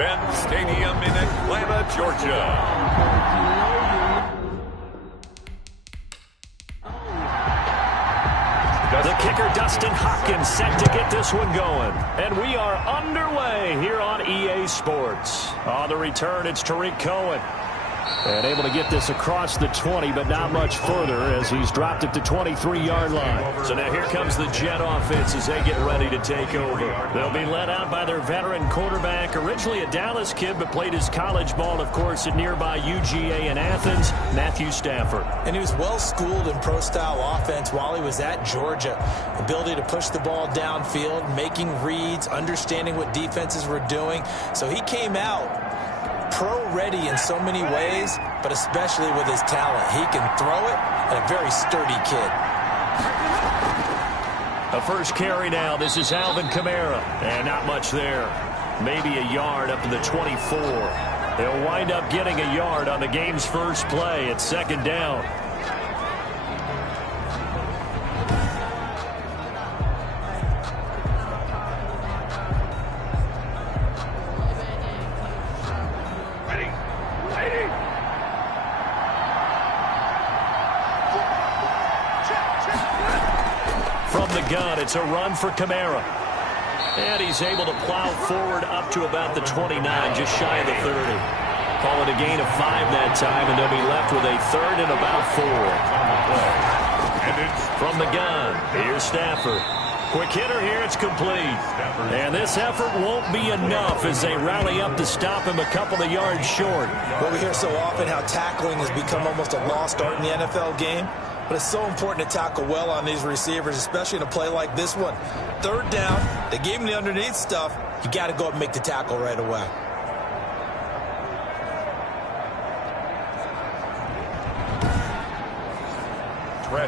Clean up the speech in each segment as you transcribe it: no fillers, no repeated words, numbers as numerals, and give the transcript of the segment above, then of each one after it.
Mercedes-Benz Stadium in Atlanta, Georgia. The kicker, Dustin Hopkins, set to get this one going. And we are underway here on EA Sports. On the return, it's Tariq Cohen. And able to get this across the 20, but not much further as he's dropped it to 23-yard line. So now here comes the Jet offense as they get ready to take over. They'll be led out by their veteran quarterback, originally a Dallas kid, but played his college ball, of course, at nearby UGA in Athens, Matthew Stafford. And he was well-schooled in pro-style offense while he was at Georgia. Ability to push the ball downfield, making reads, understanding what defenses were doing. So he came out pro-ready in so many ways, but especially with his talent. He can throw it, and a very sturdy kid. A first carry now. This is Alvin Kamara. And not much there. Maybe a yard up to the 24. They'll wind up getting a yard on the game's first play. It's second down. It's a run for Kamara. And he's able to plow forward up to about the 29, just shy of the 30. Call it a gain of 5 that time, and they'll be left with a third and about 4. From the gun, here's Stafford. Quick hitter here, it's complete. And this effort won't be enough as they rally up to stop him a couple of yards short. Well, we hear so often how tackling has become almost a lost art in the NFL game. But it's so important to tackle well on these receivers, especially in a play like this one. Third down, they gave him the underneath stuff. You got to go up and make the tackle right away.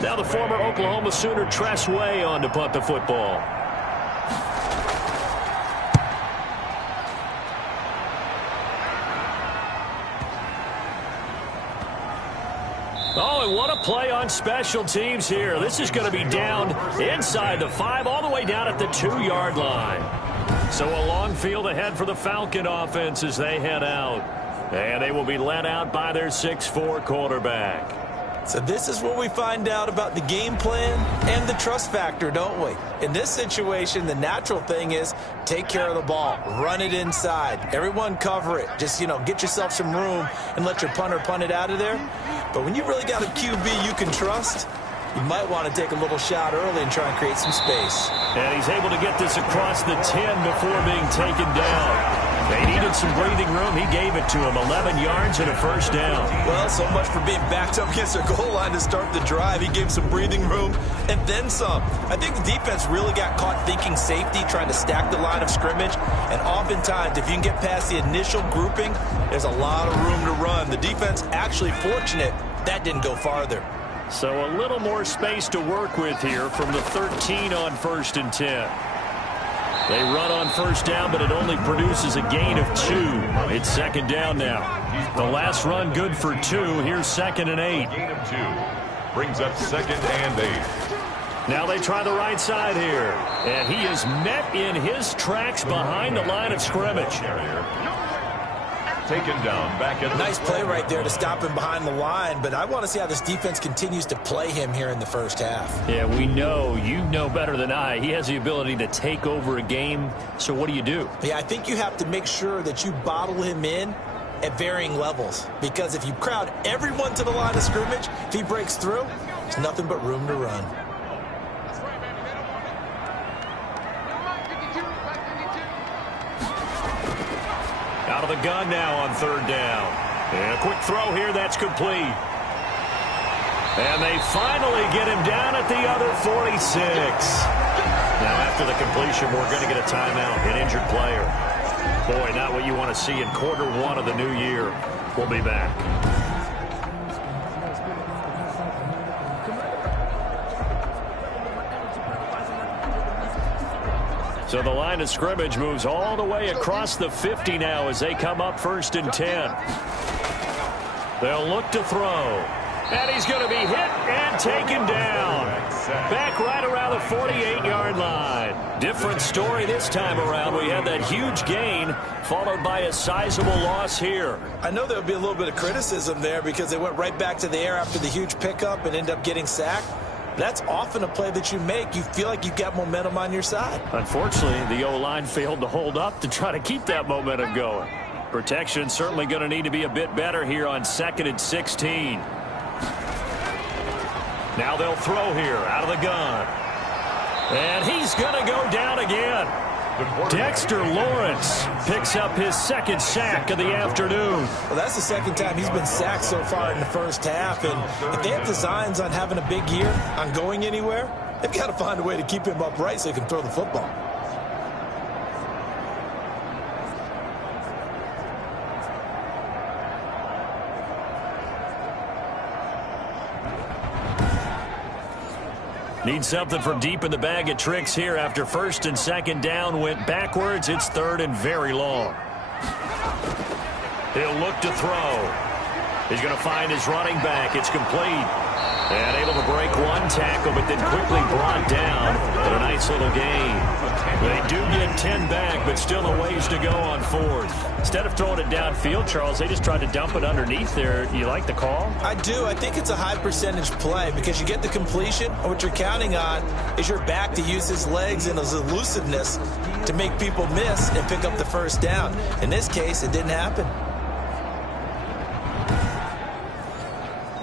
Now the former Oklahoma Sooner Tress Way on to punt the football. Oh, and what a play on special teams here. This is going to be down inside the 5, all the way down at the 2-yard line. So a long field ahead for the Falcon offense as they head out. And they will be led out by their 6'4" quarterback. So this is where we find out about the game plan and the trust factor, don't we? In this situation, the natural thing is take care of the ball, run it inside, everyone cover it. Just, get yourself some room and let your punter punt it out of there. But when you really got a QB you can trust, you might want to take a little shot early and try and create some space. And he's able to get this across the 10 before being taken down. They needed some breathing room. He gave it to him. 11 yards and a first down. Well, so much for being backed up against their goal line to start the drive. He gave some breathing room and then some. I think the defense really got caught thinking safety, trying to stack the line of scrimmage. And oftentimes, if you can get past the initial grouping, there's a lot of room to run. The defense actually fortunate that didn't go farther. So a little more space to work with here from the 13 on 1st and 10. They run on first down, but it only produces a gain of 2. It's second down now. The last run good for 2. Here's 2nd and 8. Gain of 2. Brings up 2nd and 8. Now they try the right side here. And he is met in his tracks behind the line of scrimmage. Taken down back at nice play right there to stop him behind the line, but I want to see how this defense continues to play him here in the first half. Yeah, we know, you know better than I, he has the ability to take over a game. So what do you do? Yeah, I think you have to make sure that you bottle him in at varying levels, because if you crowd everyone to the line of scrimmage, if he breaks through, there's nothing but room to run. Out of the gun now on 3rd down. And a quick throw here, that's complete. And they finally get him down at the other 46. Now after the completion, we're going to get a timeout, an injured player. Boy, not what you want to see in quarter 1 of the new year. We'll be back. So the line of scrimmage moves all the way across the 50 now as they come up 1st and 10. They'll look to throw. And he's going to be hit and taken down. Back right around the 48-yard line. Different story this time around. We had that huge gain followed by a sizable loss here. I know there'll be a little bit of criticism there because they went right back to the air after the huge pickup and ended up getting sacked. That's often a play that you make. You feel like you've got momentum on your side. Unfortunately, the O-line failed to hold up to try to keep that momentum going. Protection certainly going to need to be a bit better here on 2nd and 16. Now they'll throw here out of the gun. And he's going to go down again. Dexter Lawrence picks up his 2nd sack of the afternoon. Well, that's the 2nd time he's been sacked so far in the first half. And if they have designs on having a big year, on going anywhere, they've got to find a way to keep him upright so he can throw the football. Need something from deep in the bag of tricks here after 1st and 2nd down went backwards. It's 3rd and very long. He'll look to throw. He's going to find his running back. It's complete. And able to break one tackle, but then quickly brought down in a nice little gain. They do get 10 back, but still a ways to go on 4th. Instead of throwing it downfield, Charles, they just tried to dump it underneath there. You like the call? I do. I think it's a high percentage play because you get the completion, and what you're counting on is your back to use his legs and his elusiveness to make people miss and pick up the 1st down. In this case, it didn't happen.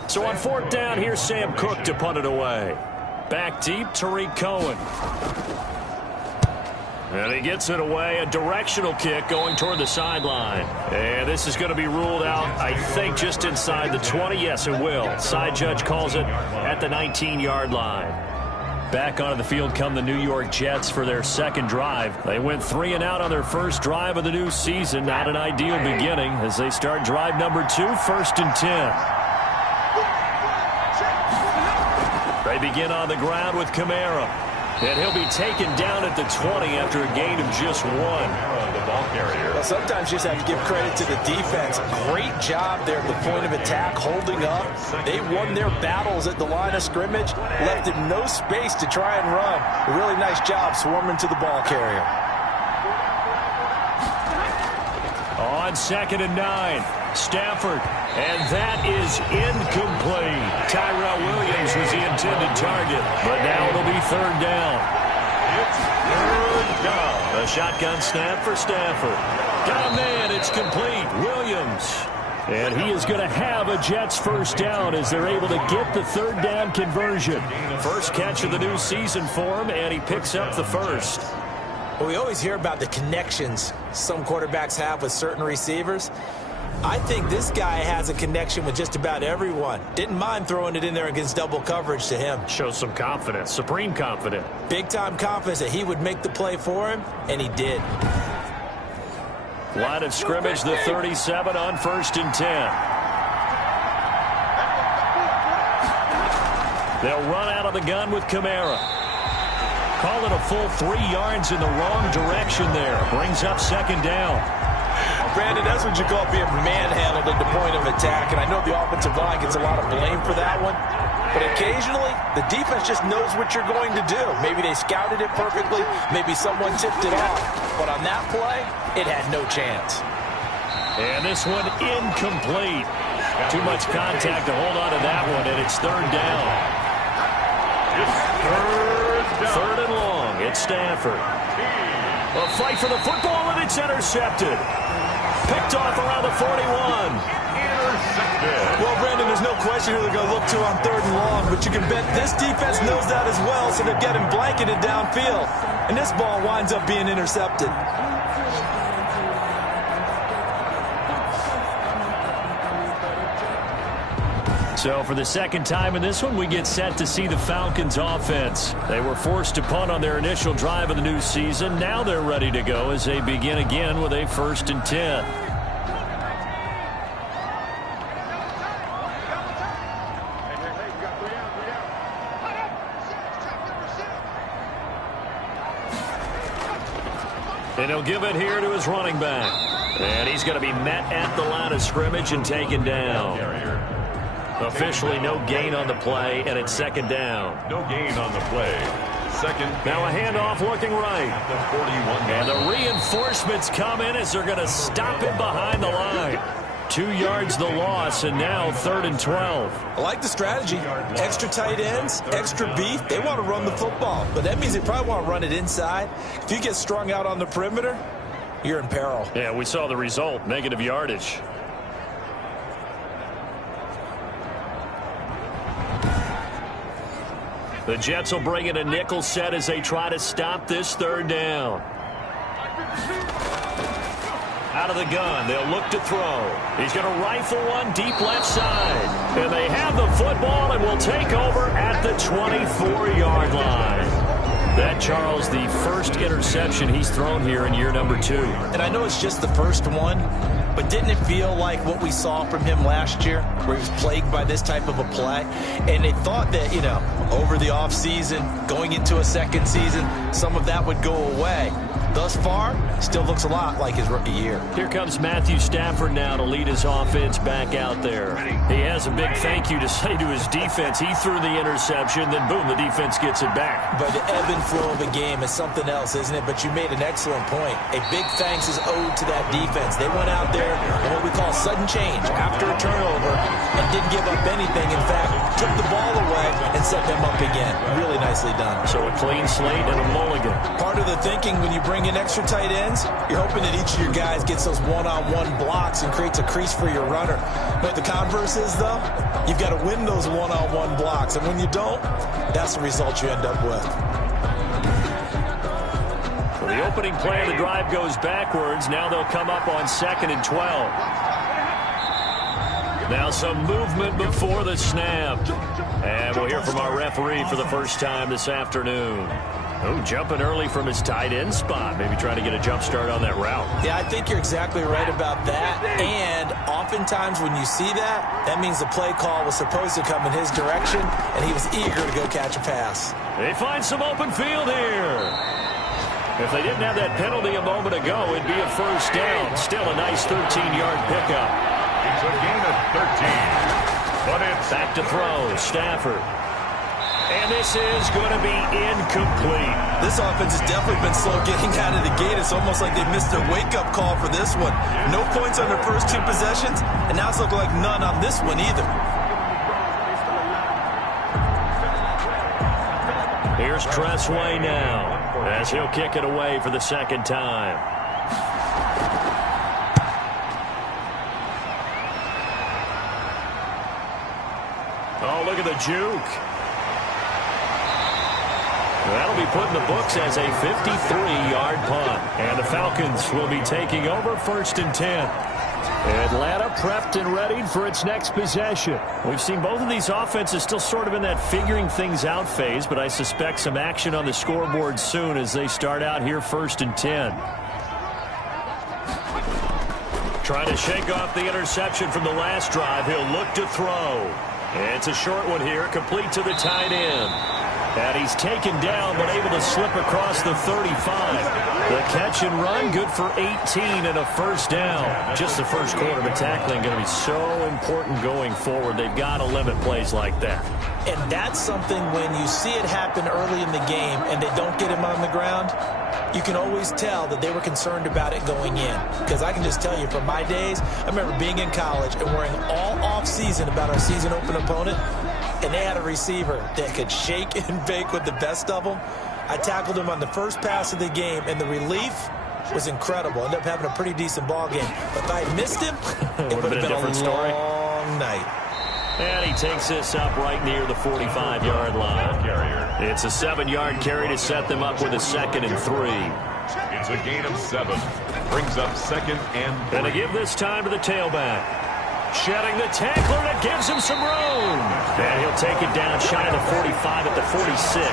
So on 4th down, here's Sam Cook to punt it away. Back deep, Tariq Cohen. And he gets it away, a directional kick going toward the sideline. And this is going to be ruled out, I think, just inside the 20. Yes, it will. Side judge calls it at the 19-yard line. Back onto the field come the New York Jets for their 2nd drive. They went 3 and out on their 1st drive of the new season. Not an ideal beginning as they start drive number 2, 1st and 10. They begin on the ground with Kamara. And he'll be taken down at the 20 after a gain of just 1. The ball carrier. Well, sometimes you just have to give credit to the defense. Great job there at the point of attack, holding up. They won their battles at the line of scrimmage, left him no space to try and run. A really nice job swarming to the ball carrier. On 2nd and 9, Stafford. And that is incomplete. Tyrell Williams was the intended target, but now it'll be 3rd down. It's 3rd down. A shotgun snap for Stafford. Got a man, it's complete. Williams. And he is going to have a Jets 1st down as they're able to get the 3rd down conversion. First catch of the new season for him, and he picks up the 1st. Well, we always hear about the connections some quarterbacks have with certain receivers. I think this guy has a connection with just about everyone. Didn't mind throwing it in there against double coverage to him. Shows some confidence, supreme confidence. Big-time confidence that he would make the play for him, and he did. Line of scrimmage, the 37 on 1st and 10. They'll run out of the gun with Kamara. Call it a full 3 yards in the wrong direction there. Brings up 2nd down. Brandon, that's what you call being manhandled at the point of attack, and I know the offensive line gets a lot of blame for that one, but occasionally the defense just knows what you're going to do. Maybe they scouted it perfectly, maybe someone tipped it off, but on that play, it had no chance. And this one incomplete. Too much contact to hold on to that one, and it's 3rd down. It's 3rd down. 3rd and long. It's Stafford. A fight for the football, and it's intercepted. Picked off around the 41. Intercepted. Well, Brandon, there's no question who they're going to look to on 3rd and long, but you can bet this defense knows that as well, so they're getting blanketed downfield. And this ball winds up being intercepted. So for the 2nd time in this one, we get set to see the Falcons offense. They were forced to punt on their initial drive of the new season. Now they're ready to go as they begin again with a 1st and 10. And he'll give it here to his running back. And he's going to be met at the line of scrimmage and taken down. Officially no gain on the play, and it's second down. No gain on the play. Second. Now a handoff looking right. At the 41. And the reinforcements come in as they're going to stop him behind the line. 2 yards the loss, and now 3rd and 12. I like the strategy. Extra tight ends, extra beef. They want to run the football, but that means they probably want to run it inside. If you get strung out on the perimeter, you're in peril. Yeah, we saw the result, negative yardage. The Jets will bring in a nickel set as they try to stop this 3rd down. Out of the gun, they'll look to throw. He's going to rifle one deep left side. And they have the football and will take over at the 24-yard line. That, Charles, the first interception he's thrown here in year number 2. And I know it's just the first one, but didn't it feel like what we saw from him last year, where he was plagued by this type of a play? And they thought that, you know, over the offseason, going into a second season, some of that would go away. Thus far, still looks a lot like his rookie year. Here comes Matthew Stafford now to lead his offense back out there. He has a big thank you to say to his defense. He threw the interception, then boom, the defense gets it back. But the ebb and flow of a game is something else, isn't it? But you made an excellent point. A big thanks is owed to that defense. They went out there on what we call sudden change after a turnover and didn't give up anything. In fact, took the ball away and set them up again. Really nicely done. So a clean slate and a mulligan. Part of the thinking when you bring in extra tight ends, you're hoping that each of your guys gets those one-on-one blocks and creates a crease for your runner. But the converse is, though, you've got to win those one-on-one blocks. And when you don't, that's the result you end up with. So the opening play of the drive goes backwards. Now they'll come up on 2nd and 12. Now some movement before the snap. And we'll hear from our referee for the first time this afternoon. Oh, jumping early from his tight end spot. Maybe trying to get a jump start on that route. Yeah, I think you're exactly right about that. And oftentimes when you see that, that means the play call was supposed to come in his direction, and he was eager to go catch a pass. They find some open field here. If they didn't have that penalty a moment ago, it'd be a first down. Still a nice 13-yard pickup. It's a gain of 13. But it's back to throw. Stafford. And this is going to be incomplete. This offense has definitely been slow getting out of the gate. It's almost like they missed their wake-up call for this one. No points on their first 2 possessions, and now it's looking like none on this one either. Here's Tressway now, as he'll kick it away for the 2nd time. Oh, look at the juke. That'll be put in the books as a 53-yard punt. And the Falcons will be taking over 1st and 10. Atlanta prepped and ready for its next possession. We've seen both of these offenses still sort of in that figuring things out phase, but I suspect some action on the scoreboard soon as they start out here 1st and 10. Trying to shake off the interception from the last drive. He'll look to throw. It's a short one here, complete to the tight end. And he's taken down, but able to slip across the 35. The catch and run, good for 18 and a first down. Just the first quarter, but tackling going to be so important going forward. They've got to limit plays like that. And that's something when you see it happen early in the game and they don't get him on the ground, you can always tell that they were concerned about it going in. Because I can just tell you from my days, I remember being in college and worrying all off-season about our season open opponent, and they had a receiver that could shake and bake with the best of them. I tackled him on the first pass of the game, and the relief was incredible. Ended up having a pretty decent ball game. But if I had missed him, it would have been a long night. And he takes this up right near the 45-yard line. It's a 7-yard carry to set them up with a 2nd and 3. It's a gain of 7. Brings up 2nd and 3. And to give this time to the tailback. Shedding the tackler, that gives him some room. And he'll take it down shy of the 45 at the 46.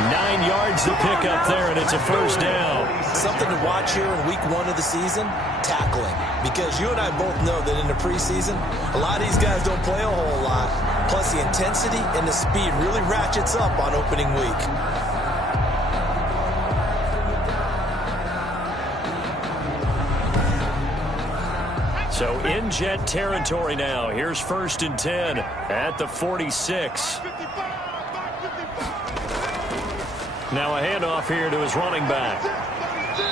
9 yards to pick up there, and it's a first down. Something to watch here in week 1 of the season, tackling. Because you and I both know that in the preseason, a lot of these guys don't play a whole lot. Plus, the intensity and the speed really ratchets up on opening week. So in Jet territory now. Here's 1st and 10 at the 46. Now a handoff here to his running back.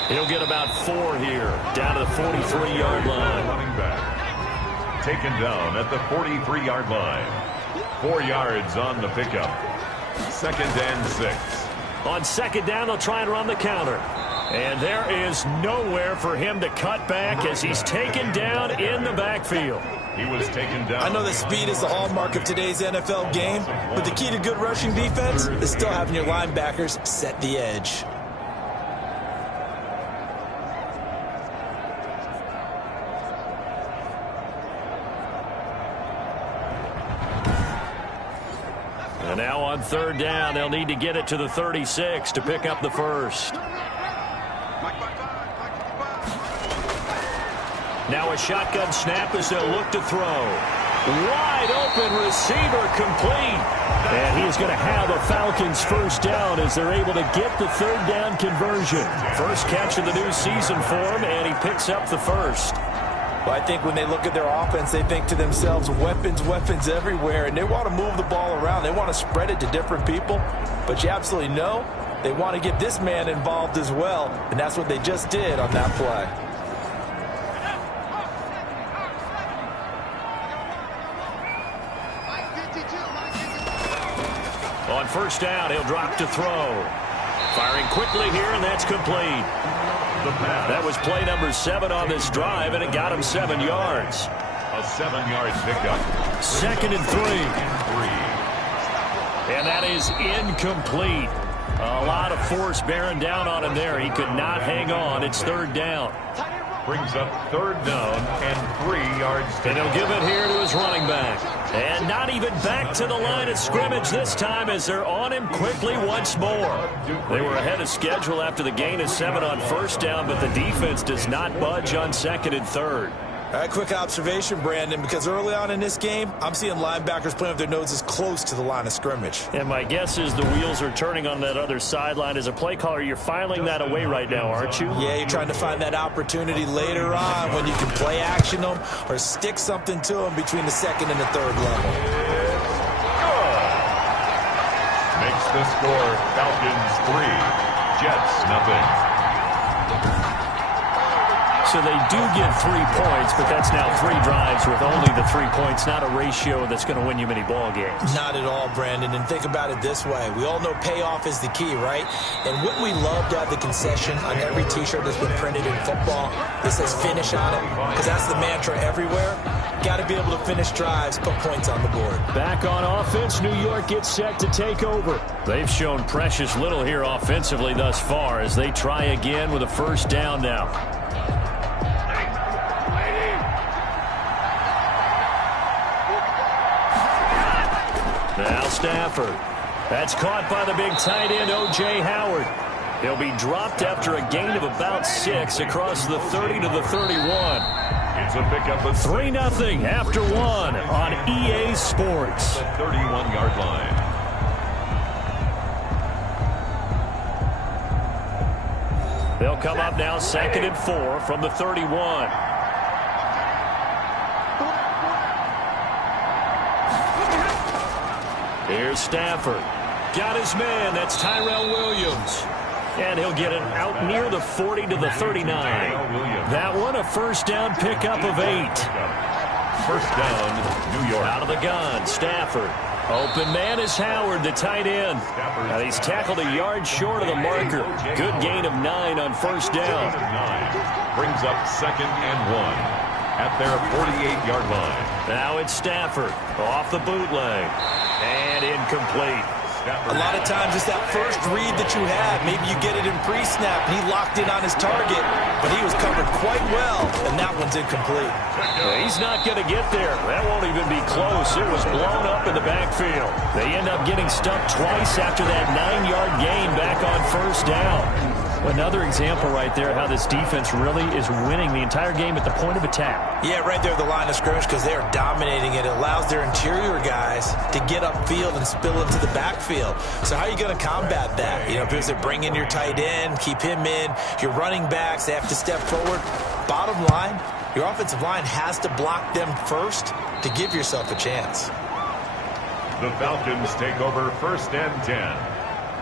He'll get about 4 here, down to the 43-yard line. Running back taken down at the 43-yard line. 4 yards on the pickup. 2nd and 6. On 2nd down, they'll try and run the counter. And there is nowhere for him to cut back as he's taken down in the backfield. He was taken down. I know that speed is the hallmark of today's NFL game, but the key to good rushing defense is still having your linebackers set the edge. And now on 3rd down, they'll need to get it to the 36 to pick up the first. Now a shotgun snap as they'll look to throw. Wide open receiver complete. And he is going to have a Falcons first down as they're able to get the 3rd down conversion. First catch of the new season for him, and he picks up the first. Well, I think when they look at their offense, they think to themselves, weapons, weapons everywhere, and they want to move the ball around. They want to spread it to different people, but you absolutely know they want to get this man involved as well, and that's what they just did on that play. On 1st down, he'll drop to throw. Firing quickly here, and that's complete. That was play number 7 on this drive, and it got him 7 yards. A 7-yard pickup. 2nd and 3. And that is incomplete. A lot of force bearing down on him there. He could not hang on. It's 3rd down. Brings up 3rd down and 3 yards. And he'll give it here to his running back. And not even back to the line of scrimmage this time as they're on him quickly once more. They were ahead of schedule after the gain of 7 on 1st down, but the defense does not budge on 2nd and 3rd. All right, quick observation, Brandon, because early on in this game, I'm seeing linebackers playing with their noses close to the line of scrimmage. And my guess is the wheels are turning on that other sideline. As a play caller, you're filing that away right now, aren't you? Yeah, you're trying to find that opportunity later on when you can play action them or stick something to them between the 2nd and the 3rd level. Makes the score Falcons 3, Jets nothing. So they do get 3 points, but that's now 3 drives with only the 3 points, not a ratio that's going to win you many ball games. Not at all, Brandon. And think about it this way. We all know payoff is the key, right? And wouldn't we love to have the concession on every T-shirt that's been printed in football that says finish on it? Because that's the mantra everywhere. Got to be able to finish drives, put points on the board. Back on offense, New York gets set to take over. They've shown precious little here offensively thus far as they try again with a 1st down now. Now Stafford. That's caught by the big tight end, O.J. Howard. He'll be dropped after a gain of about 6 across the 30 to the 31. It's a pickup of 3-0 after 1 on EA Sports. The 31-yard line. They'll come up now 2nd and 4 from the 31. Here's Stafford. Got his man. That's Tyrell Williams. And he'll get it out near the 40 to the 39. That one a 1st down pickup of 8. 1st down, New York. Out of the gun, Stafford. Open man is Howard, the tight end. Now he's tackled a yard short of the marker. Good gain of 9 on 1st down. Brings up 2nd and 1 at their 48-yard line. Now it's Stafford off the bootleg. And incomplete. A lot of times it's that first read that you have. Maybe you get it in pre-snap and he locked in on his target, but he was covered quite well, and that one's incomplete. Well, he's not going to get there. That won't even be close. It was blown up in the backfield. They end up getting stumped twice after that 9-yard gain back on 1st down. Another example right there how this defense really is winning the entire game at the point of attack. Yeah, right there at the line of scrimmage because they are dominating it. It allows their interior guys to get upfield and spill into the backfield. So how are you going to combat that? You know, because they bring in your tight end, keep him in, your running backs, they have to step forward. Bottom line, your offensive line has to block them first to give yourself a chance. The Falcons take over 1st and 10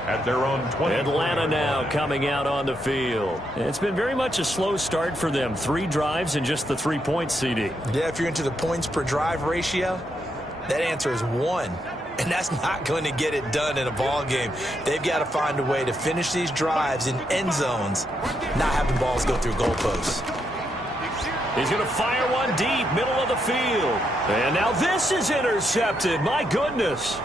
at their own 20. Atlanta now coming out on the field. It's been very much a slow start for them. 3 drives and just the 3 points, CD. Yeah, if you're into the points per drive ratio, that answer is 1. And that's not going to get it done in a ball game. They've got to find a way to finish these drives in end zones, not having balls go through goalposts. He's going to fire one deep, middle of the field. And now this is intercepted. My goodness.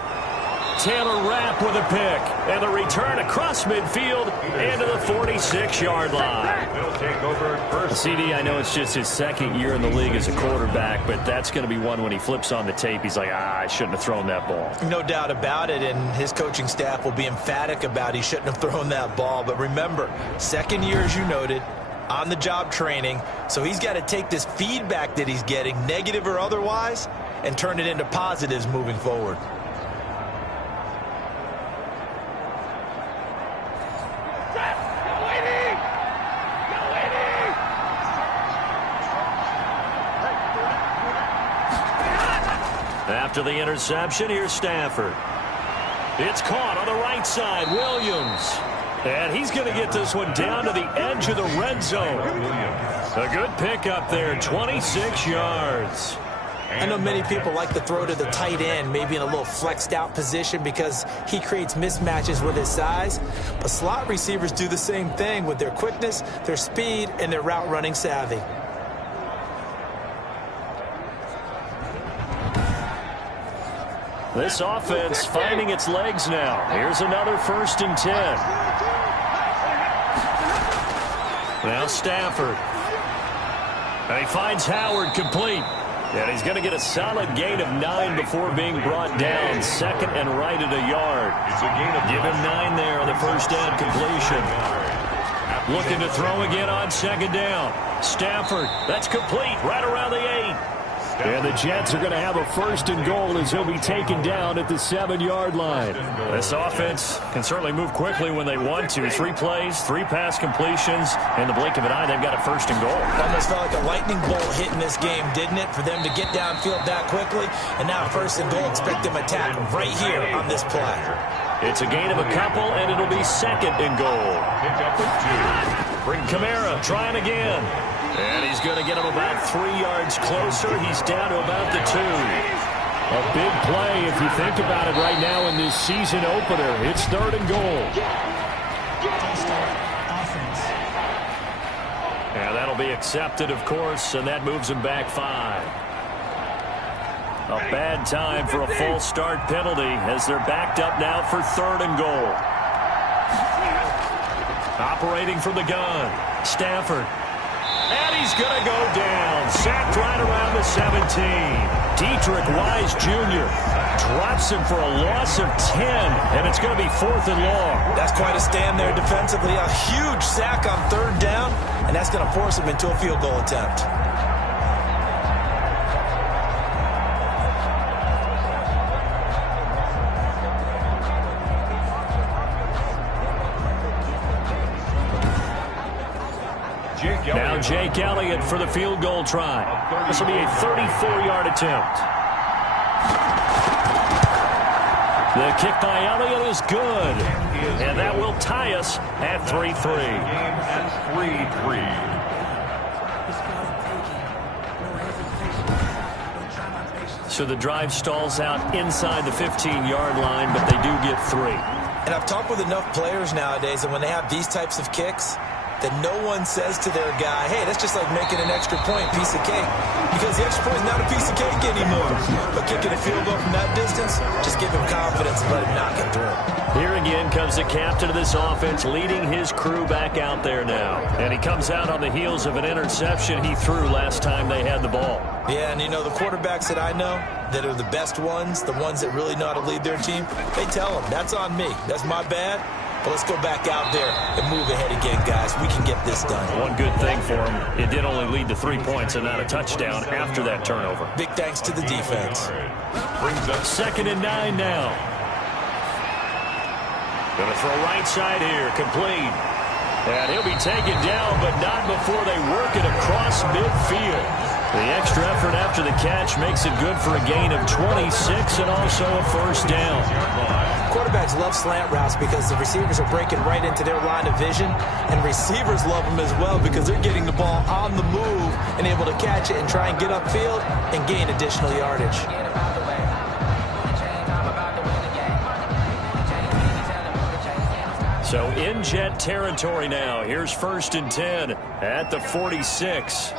Taylor Rapp with a pick. And the return across midfield into the 46-yard line. They'll take over 1st. CD, I know it's just his 2nd year in the league as a quarterback, but that's going to be one when he flips on the tape. He's like, I shouldn't have thrown that ball. No doubt about it, and his coaching staff will be emphatic about he shouldn't have thrown that ball. But remember, 2nd year, as you noted, on-the-job training, so he's got to take this feedback that he's getting, negative or otherwise, and turn it into positives moving forward. After the interception, here's Stafford. It's caught on the right side, Williams. And he's going to get this one down to the edge of the red zone. A good pickup there, 26 yards. I know many people like to throw to the tight end, maybe in a little flexed out position because he creates mismatches with his size. But slot receivers do the same thing with their quickness, their speed, and their route running savvy. This offense finding its legs now. Here's another 1st and 10. Now Stafford. And he finds Howard complete. And he's going to get a solid gain of 9 before being brought down. 2nd and right at a yard. It's a gain of Give him 9 there on the 1st down completion. Looking to throw again on 2nd down. Stafford, that's complete right around the 8. And the Jets are going to have a 1st and goal as he'll be taken down at the 7-yard line. This offense can certainly move quickly when they want to. 3 plays, 3 pass completions. In the blink of an eye, they've got a 1st and goal. Almost felt like a lightning bolt hit in this game, didn't it? For them to get downfield that quickly. And now 1st and goal, expect them attack right here on this play. It's a gain of a couple, and it'll be 2nd and goal. pick up at 2. Bring Kamara trying again. And he's going to get him about 3 yards closer. He's down to about the 2. A big play if you think about it right now in this season opener. It's 3rd and goal. And that'll be accepted, of course, and that moves him back 5. A bad time for a false start penalty as they're backed up now for 3rd and goal. Operating from the gun, Stafford. And he's going to go down. Sacked right around the 17. Dietrich Wise Jr. drops him for a loss of 10, and it's going to be 4th and long. That's quite a stand there defensively. A huge sack on 3rd down, and that's going to force him into a field goal attempt. Now Jake Elliott for the field goal try. This will be a 34-yard attempt. The kick by Elliott is good. And that will tie us at 3-3. At 3-3. So the drive stalls out inside the 15-yard line, but they do get 3. And I've talked with enough players nowadays, and when they have these types of kicks, that no one says to their guy, hey, that's just like making an extra point, piece of cake. Because the extra point is not a piece of cake anymore. But kicking a field goal from that distance, just give him confidence and let him knock it through. Here again comes the captain of this offense leading his crew back out there now. And he comes out on the heels of an interception he threw last time they had the ball. Yeah, and you know, the quarterbacks that I know that are the best ones, the ones that really know how to lead their team, they tell them, that's on me. That's my bad. But let's go back out there and move ahead again, guys. We can get this done. One good thing for him, it did only lead to 3 points and not a touchdown after that turnover. Big thanks to the defense. Brings up 2nd and 9 now. Going to throw right side here, complete. And he'll be taken down, but not before they work it across midfield. The extra effort after the catch makes it good for a gain of 26 and also a first down. Quarterbacks love slant routes because the receivers are breaking right into their line of vision, and receivers love them as well because they're getting the ball on the move and able to catch it and try and get upfield and gain additional yardage. So in Jet territory now. Here's 1st and 10 at the 46.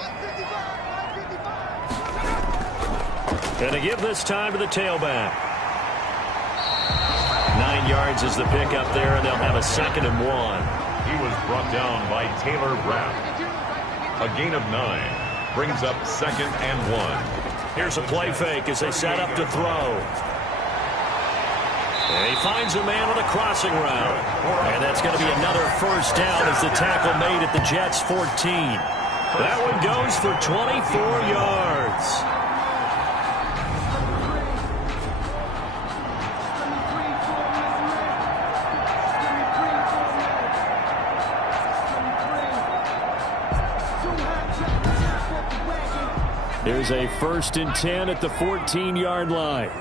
And to give this time to the tailback. 9 yards is the pickup there, and they'll have a 2nd and 1. He was brought down by Taylor Rapp. A gain of 9 brings up 2nd and 1. Here's a play fake as they set up to throw. And he finds a man on a crossing route. And that's going to be another first down as the tackle made at the Jets' 14. That one goes for 24 yards. There's a 1st and 10 at the 14-yard line.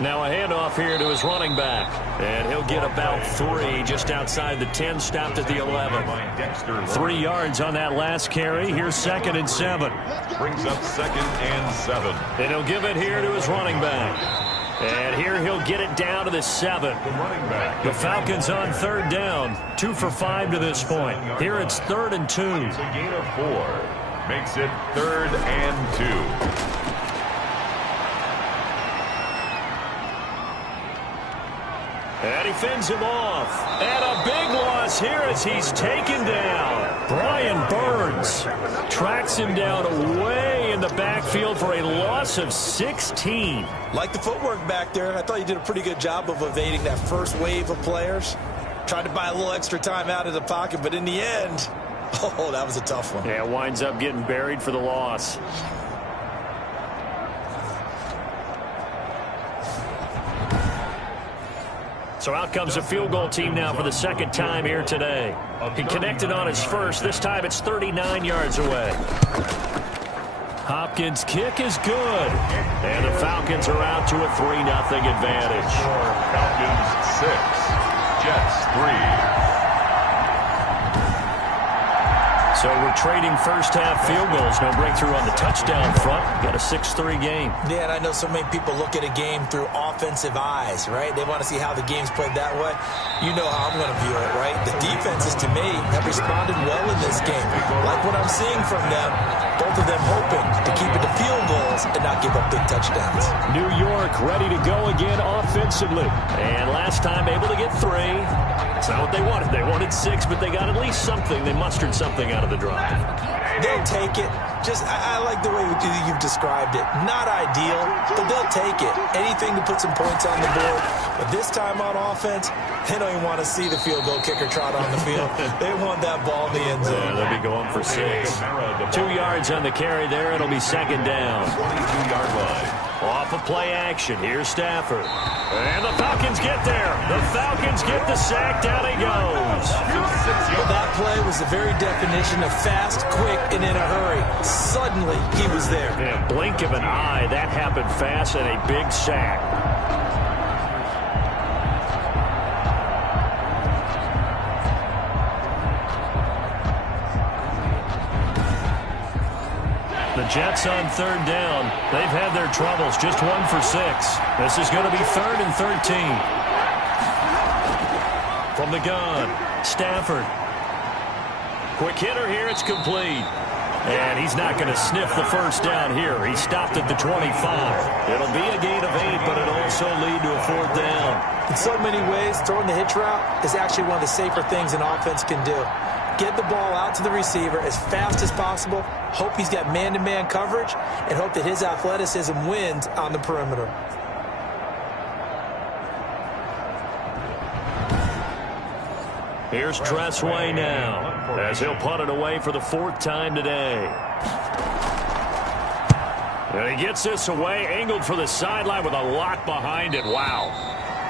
Now a handoff here to his running back. And he'll get about 3 just outside the 10, stopped at the 11. 3 yards on that last carry. Here's 2nd and 7. Brings up 2nd and 7. And he'll give it here to his running back. And here he'll get it down to the 7. The Falcons on 3rd down. 2 for 5 to this point. Here it's 3rd and 2. It's a gain of 4. Makes it 3rd and 2. And he fends him off. And a big loss here as he's taken down. Brian Burns tracks him down way in the backfield for a loss of 16. Like the footwork back there, I thought he did a pretty good job of evading that first wave of players. Tried to buy a little extra time out of the pocket, but in the end, oh, that was a tough one. Yeah, winds up getting buried for the loss. So out comes a field goal team now for the 2nd time here today. He connected on his first. This time it's 39 yards away. Hopkins' kick is good. And the Falcons are out to a 3-0 advantage. Falcons 6, Jets 3. So we're trading first-half field goals. No breakthrough on the touchdown front. Got a 6-3 game. Yeah, and I know so many people look at a game through offensive eyes, right? They want to see how the game's played that way. You know how I'm going to view it, right? The defenses, to me, have responded well in this game. Like what I'm seeing from them, both of them hoping to keep it to field goals and not give up big touchdowns. New York ready to go again offensively. And last time able to get 3. It's not what they wanted. They wanted 6, but they got at least something. They mustered something out of the drive. They'll take it. I like the way you've described it. Not ideal, but they'll take it. Anything to put some points on the board. But this time on offense, they don't even want to see the field goal kicker trot on the field. They want that ball in the end zone. Yeah, they'll be going for 6. 2 yards on the carry there. It'll be 2nd down. 22-yard line. Off of play action. Here's Stafford. And the Falcons get there. The Falcons get the sack. Down he goes. Well, that play was the very definition of fast, quick, and in a hurry. Suddenly, he was there. Yeah, blink of an eye. That happened fast and a big sack. The Jets on 3rd down. They've had their troubles. Just 1 for 6. This is going to be 3rd and 13. From the gun, Stafford. Quick hitter here. It's complete. And he's not going to sniff the first down here. He stopped at the 25. It'll be a gain of 8, but it'll also lead to a 4th down. In so many ways, throwing the hitch route is actually one of the safer things an offense can do. Get the ball out to the receiver as fast as possible, hope he's got man-to-man coverage, and hope that his athleticism wins on the perimeter. Here's Tressway now, as he'll punt it away for the 4th time today. And he gets this away, angled for the sideline with a lock behind it. Wow.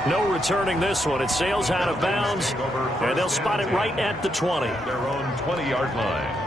No returning this one. It sails out of bounds, and they'll spot it right at the 20. Their own 20-yard line.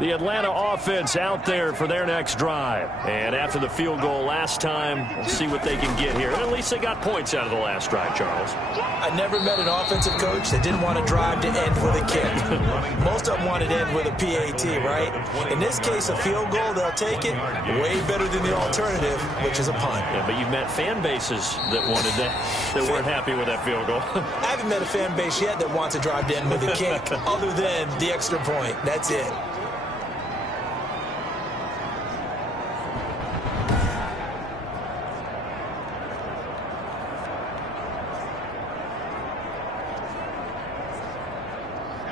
The Atlanta offense out there for their next drive. And after the field goal last time, we'll see what they can get here. At least they got points out of the last drive, Charles. I never met an offensive coach that didn't want to drive to end with a kick. Most of them wanted to end with a PAT, right? In this case, a field goal, they'll take it. Way better than the alternative, which is a punt. Yeah, but you've met fan bases that wanted that weren't happy with that field goal. I haven't met a fan base yet that wants to drive to end with a kick other than the extra point. That's it.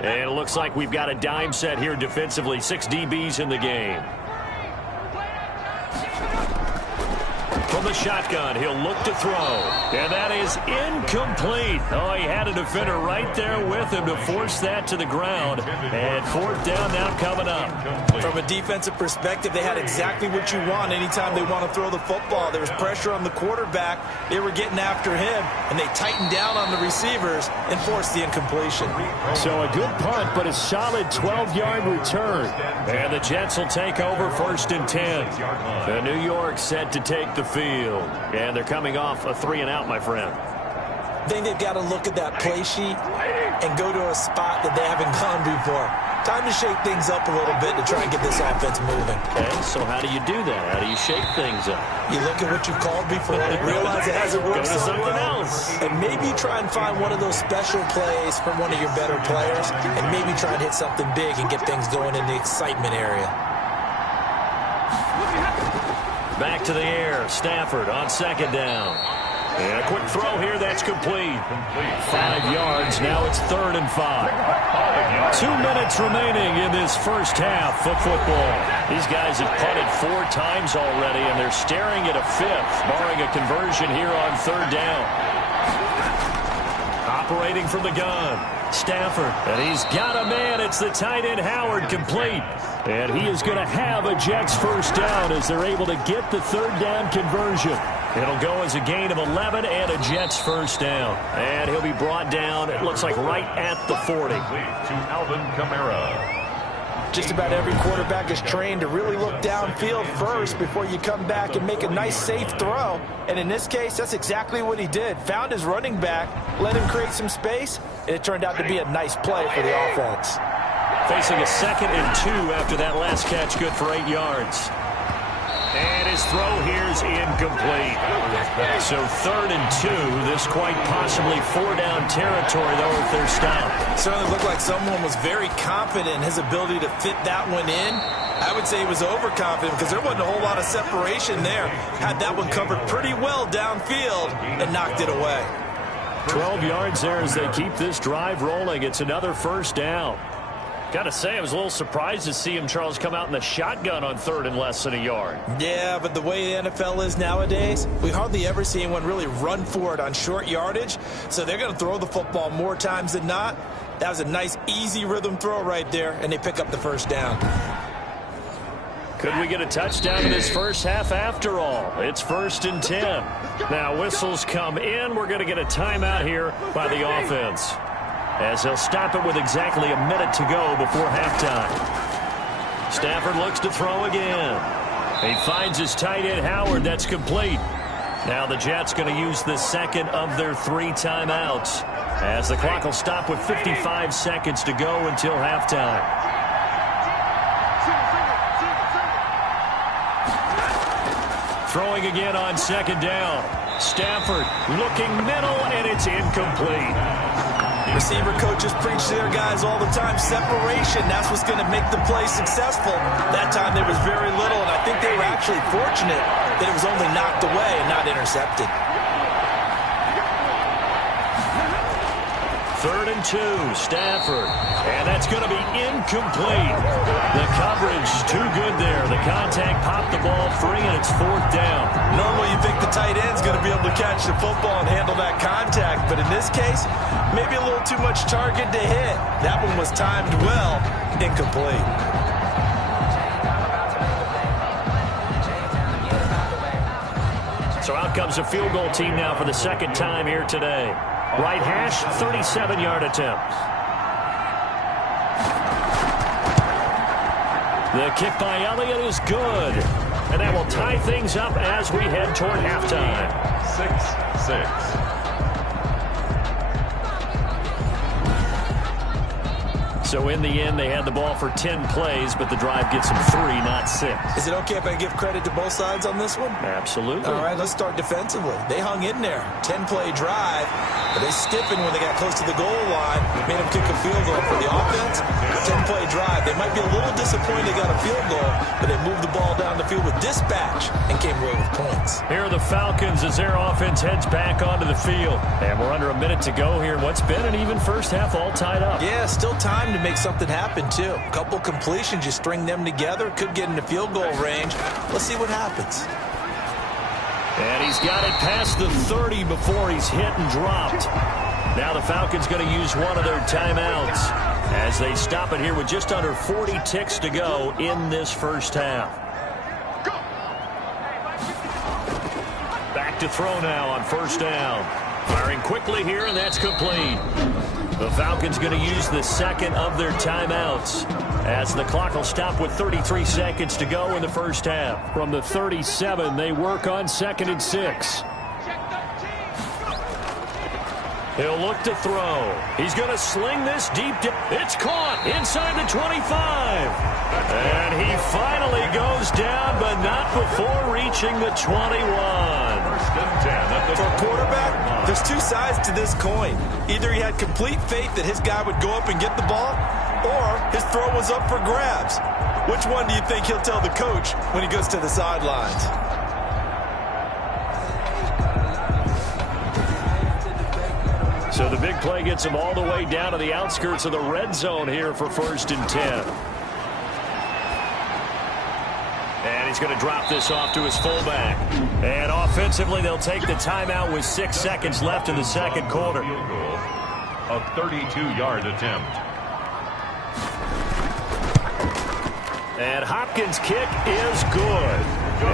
And it looks like we've got a dime set here defensively. 6 DBs in the game. From the shotgun, he'll look to throw. And that is incomplete. Oh, he had a defender right there with him to force that to the ground. And 4th down now coming up. From a defensive perspective, they had exactly what you want anytime they want to throw the football. There was pressure on the quarterback. They were getting after him, and they tightened down on the receivers and forced the incompletion. So a good punt, but a solid 12-yard return. And the Jets will take over 1st and 10. The New York set to take the field. And they're coming off a 3-and-out, my friend. I think they've got to look at that play sheet and go to a spot that they haven't gone before. Time to shake things up a little bit to try and get this offense moving. Okay, so how do you do that? How do you shake things up? You look at what you called before, realize it hasn't worked so well, and maybe try and find one of those special plays from one of your better players, and maybe try and hit something big and get things going in the excitement area. Back to the air. Stafford on 2nd down. And a quick throw here. That's complete. 5 yards. Now it's 3rd and 5. 2 minutes remaining in this first half of football. These guys have punted 4 times already, and they're staring at a 5th, barring a conversion here on 3rd down. Operating from the gun. Stafford. And he's got a man. It's the tight end Howard, complete. And he is going to have a Jets 1st down as they're able to get the 3rd down conversion. It'll go as a gain of 11 and a Jets 1st down. And he'll be brought down, it looks like, right at the 40. To Alvin Kamara. Just about every quarterback is trained to really look downfield first before you come back and make a nice, safe throw. And in this case, that's exactly what he did. Found his running back, let him create some space, and it turned out to be a nice play for the offense. Facing a 2nd and 2 after that last catch, good for 8 yards. And his throw here's incomplete. So 3rd and 2. This quite possibly 4-down territory, though, if they're stopped. Certainly looked like someone was very confident in his ability to fit that one in. I would say he was overconfident because there wasn't a whole lot of separation there. Had that one covered pretty well downfield and knocked it away. 12 yards there as they keep this drive rolling. It's another 1st down. Got to say, I was a little surprised to see him, Charles, come out in the shotgun on 3rd and less than a yard. Yeah, but the way the NFL is nowadays, we hardly ever see anyone really run for it on short yardage. So they're going to throw the football more times than not. That was a nice, easy rhythm throw right there, and they pick up the 1st down. Could we get a touchdown in this first half after all? It's 1st and 10. Now whistles come in. We're going to get a timeout here by the offense, as they'll stop it with exactly a minute to go before halftime. Stafford looks to throw again. He finds his tight end Howard. That's complete. Now the Jets going to use the 2nd of their 3 timeouts, as the clock will stop with 55 seconds to go until halftime. Throwing again on 2nd down. Stafford looking middle, and it's incomplete. Receiver coaches preach to their guys all the time. Separation, that's what's going to make the play successful. That time there was very little, and I think they were actually fortunate that it was only knocked away and not intercepted. 3rd and 2, Stafford. And that's going to be incomplete. The coverage too good there. The contact popped the ball free, and it's 4th down. Normally you think the tight end's going to be able to catch the football and handle that contact, but in this case, maybe a little too much target to hit. That one was timed well, incomplete. So out comes a field goal team now for the second time here today. Right hash, 37-yard attempt. The kick by Elliott is good. And that will tie things up as we head toward halftime. 6-6. So in the end, they had the ball for 10 plays, but the drive gets them 3, not 6. Is it okay if I give credit to both sides on this one? Absolutely. All right, let's start defensively. They hung in there. 10-play drive, but they stiffened when they got close to the goal line. Made them kick a field goal for the offense. 10-play drive. They might be a little disappointed they got a field goal, but they moved the ball down the field with dispatch and came away with points. Here are the Falcons as their offense heads back onto the field. And we're under a minute to go here. What's been an even first half all tied up. Yeah, still time to make something happen, too. A couple completions, you string them together, could get into field goal range. Let's see what happens. And he's got it past the 30 before he's hit and dropped. Now the Falcons going to use one of their timeouts as they stop it here with just under 40 ticks to go in this first half. Back to throw now on first down. Firing quickly here, and that's complete. The Falcons going to use the second of their timeouts as the clock will stop with 33 seconds to go in the first half. From the 37, they work on 2nd and 6. He'll look to throw. He's going to sling this deep. It's caught inside the 25. And he finally goes down, but not before reaching the 21. For a quarterback, there's two sides to this coin. Either he had complete faith that his guy would go up and get the ball, or his throw was up for grabs. Which one do you think he'll tell the coach when he goes to the sidelines? So the big play gets him all the way down to the outskirts of the red zone here for 1st and 10. And he's going to drop this off to his fullback. And offensively, they'll take the timeout with 6 seconds left in the second quarter. A 32-yard attempt. And Hopkins' kick is good.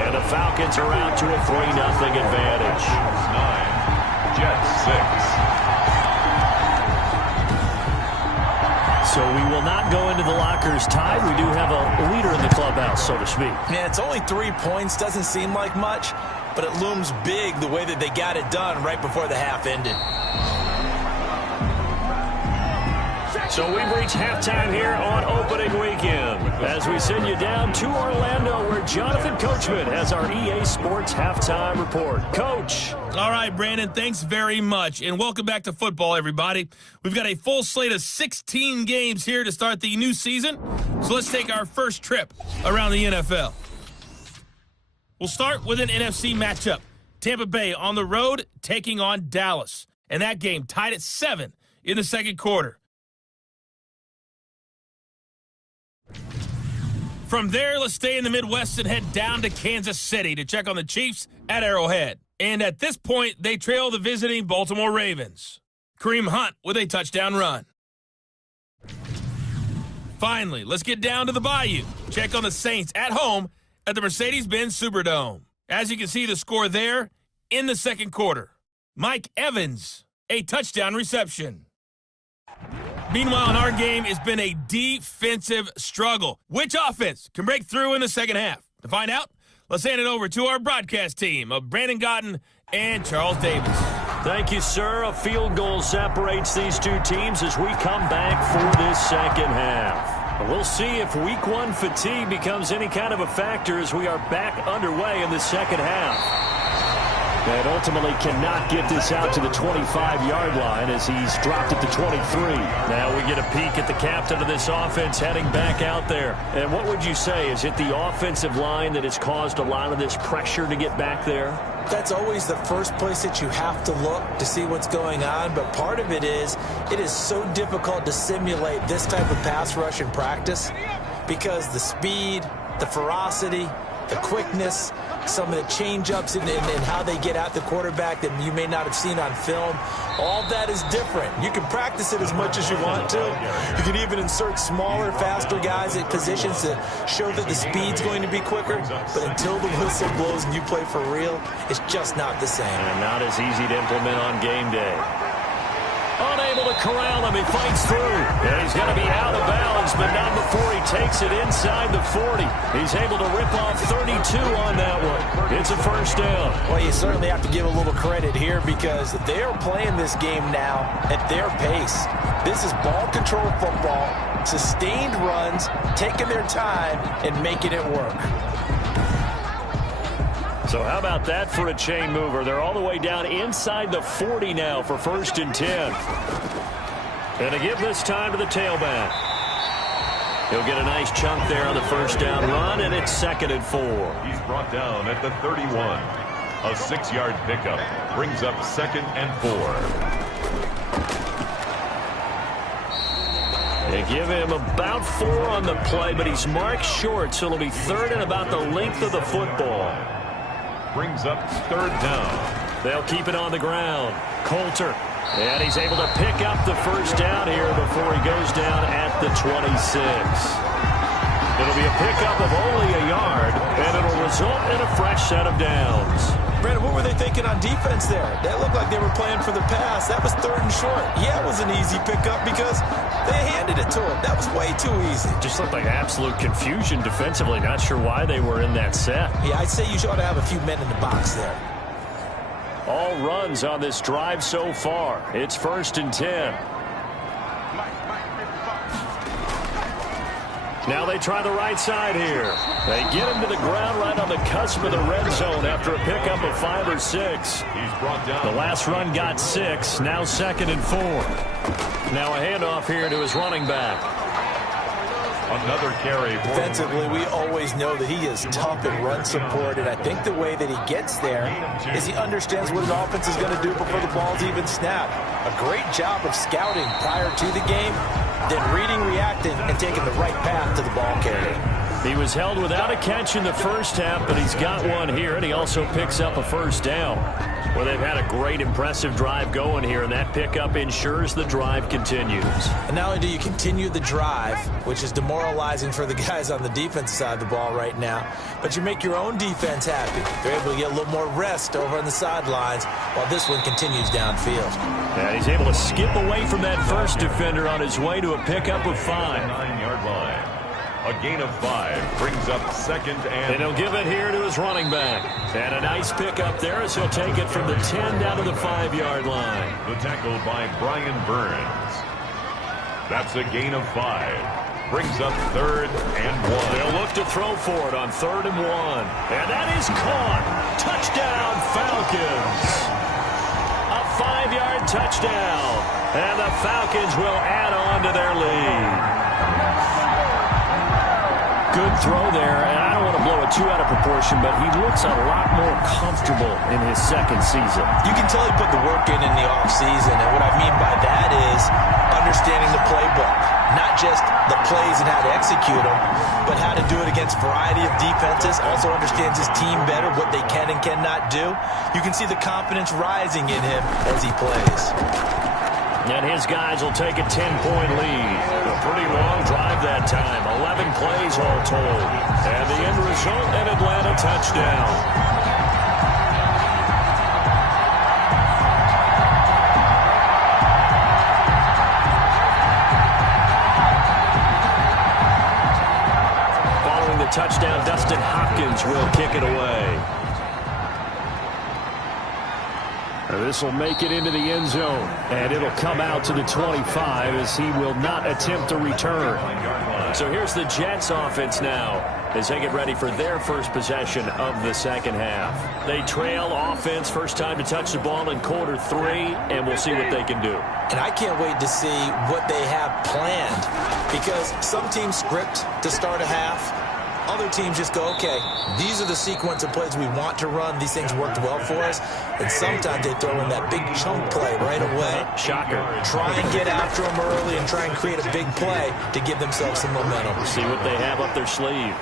And the Falcons are out to a 3-0 advantage. 9, Jets 6. So we will not go into the lockers tied. We do have a leader in the clubhouse, so to speak. Yeah, it's only 3 points. Doesn't seem like much, but it looms big the way that they got it done right before the half ended. So we've reached halftime here on opening weekend as we send you down to Orlando where Jonathan Coachman has our EA Sports halftime report. Coach. All right, Brandon, thanks very much. And welcome back to football, everybody. We've got a full slate of 16 games here to start the new season. So let's take our first trip around the NFL. We'll start with an NFC matchup. Tampa Bay on the road taking on Dallas. And that game tied at 7 in the second quarter. From there, let's stay in the Midwest and head down to Kansas City to check on the Chiefs at Arrowhead. And at this point, they trail the visiting Baltimore Ravens. Kareem Hunt with a touchdown run. Finally, let's get down to the Bayou. Check on the Saints at home at the Mercedes-Benz Superdome. As you can see the score there in the second quarter. Mike Evans, a touchdown reception. Meanwhile, in our game, it's been a defensive struggle. Which offense can break through in the second half? To find out, let's hand it over to our broadcast team of Brandon Gotten and Charles Davis. Thank you, sir. A field goal separates these two teams as we come back for this second half. We'll see if week 1 fatigue becomes any kind of a factor as we are back underway in the second half. And ultimately cannot get this out to the 25-yard line as he's dropped it to 23. Now we get a peek at the captain of this offense heading back out there. And what would you say? Is it the offensive line that has caused a lot of this pressure to get back there? That's always the first place that you have to look to see what's going on. But part of it is so difficult to simulate this type of pass rush in practice because the speed, the ferocity, the quickness, some of the change-ups and how they get at the quarterback that you may not have seen on film. All that is different. You can practice it as much as you want to. You can even insert smaller, faster guys at positions to show that the speed's going to be quicker. But until the whistle blows and you play for real, it's just not the same. And not as easy to implement on game day. Unable to corral him. He fights through. And he's going to be out of bounds, but not before he takes it inside the 40. He's able to rip off 32 on that one. It's a first down. Well, you certainly have to give a little credit here because they're playing this game now at their pace. This is ball control football, sustained runs, taking their time, and making it work. So how about that for a chain mover? They're all the way down inside the 40 now for 1st and 10. And to give this time to the tailback. He'll get a nice chunk there on the first down run, and it's 2nd and 4. He's brought down at the 31. A 6-yard pickup brings up 2nd and 4. They give him about 4 on the play, but he's marked short, so it'll be 3rd and about the length of the football. Brings up 3rd down. They'll keep it on the ground. Coulter. And he's able to pick up the first down here before he goes down at the 26. It'll be a pickup of only a yard, and it'll result in a fresh set of downs. Brandon, what were they thinking on defense there? That looked like they were playing for the pass. That was 3rd and short. Yeah, it was an easy pickup because they handed it to him. That was way too easy. Just looked like absolute confusion defensively. Not sure why they were in that set. Yeah, I'd say you ought to have a few men in the box there. All runs on this drive so far. It's 1st and 10. Now they try the right side here. They get him to the ground right on the cusp of the red zone after a pickup of 5 or 6. He's brought down. The last run got 6. Now 2nd and 4. Now a handoff here to his running back. Another carry. Defensively, we always know that he is tough in run support, and I think the way that he gets there is he understands what his offense is going to do before the ball's even snapped. A great job of scouting prior to the game, then reading, reacting, and taking the right path to the ball carrier. He was held without a catch in the first half, but he's got one here, and he also picks up a first down. Well, they've had a great, impressive drive going here, and that pickup ensures the drive continues. And not only do you continue the drive, which is demoralizing for the guys on the defensive side of the ball right now, but you make your own defense happy. They're able to get a little more rest over on the sidelines while this one continues downfield. And he's able to skip away from that first defender on his way to a pickup of 5. 9-yard line. A gain of 5 brings up 2nd and he'll give it here to his running back. And a nice pickup there as he'll take it from the 10 down to the 5-yard line. The tackle by Brian Burns. That's a gain of 5. Brings up 3rd and 1. They'll look to throw for it on 3rd and 1. And that is caught. Touchdown, Falcons. A 5-yard touchdown. And the Falcons will add on to their lead. Good throw there, and I don't want to blow it too out of proportion, but he looks a lot more comfortable in his 2nd season. You can tell he put the work in the offseason, and what I mean by that is understanding the playbook. Not just the plays and how to execute them, but how to do it against a variety of defenses. Also understands his team better, what they can and cannot do. You can see the confidence rising in him as he plays. And his guys will take a 10-point lead. A pretty long drive that time. 11 plays all told. And the end result, an Atlanta touchdown. Following the touchdown, Dustin Hopkins will kick it away. This will make it into the end zone, and it'll come out to the 25 as he will not attempt to return. So here's the Jets offense now as they get ready for their first possession of the second half. They trail offense, first time to touch the ball in quarter 3, and we'll see what they can do. And I can't wait to see what they have planned, because some teams script to start a half. Other teams just go, okay, these are the sequence of plays we want to run. These things worked well for us. And sometimes they throw in that big chunk play right away. Shocker. Try and get after them early and try and create a big play to give themselves some momentum. See what they have up their sleeve.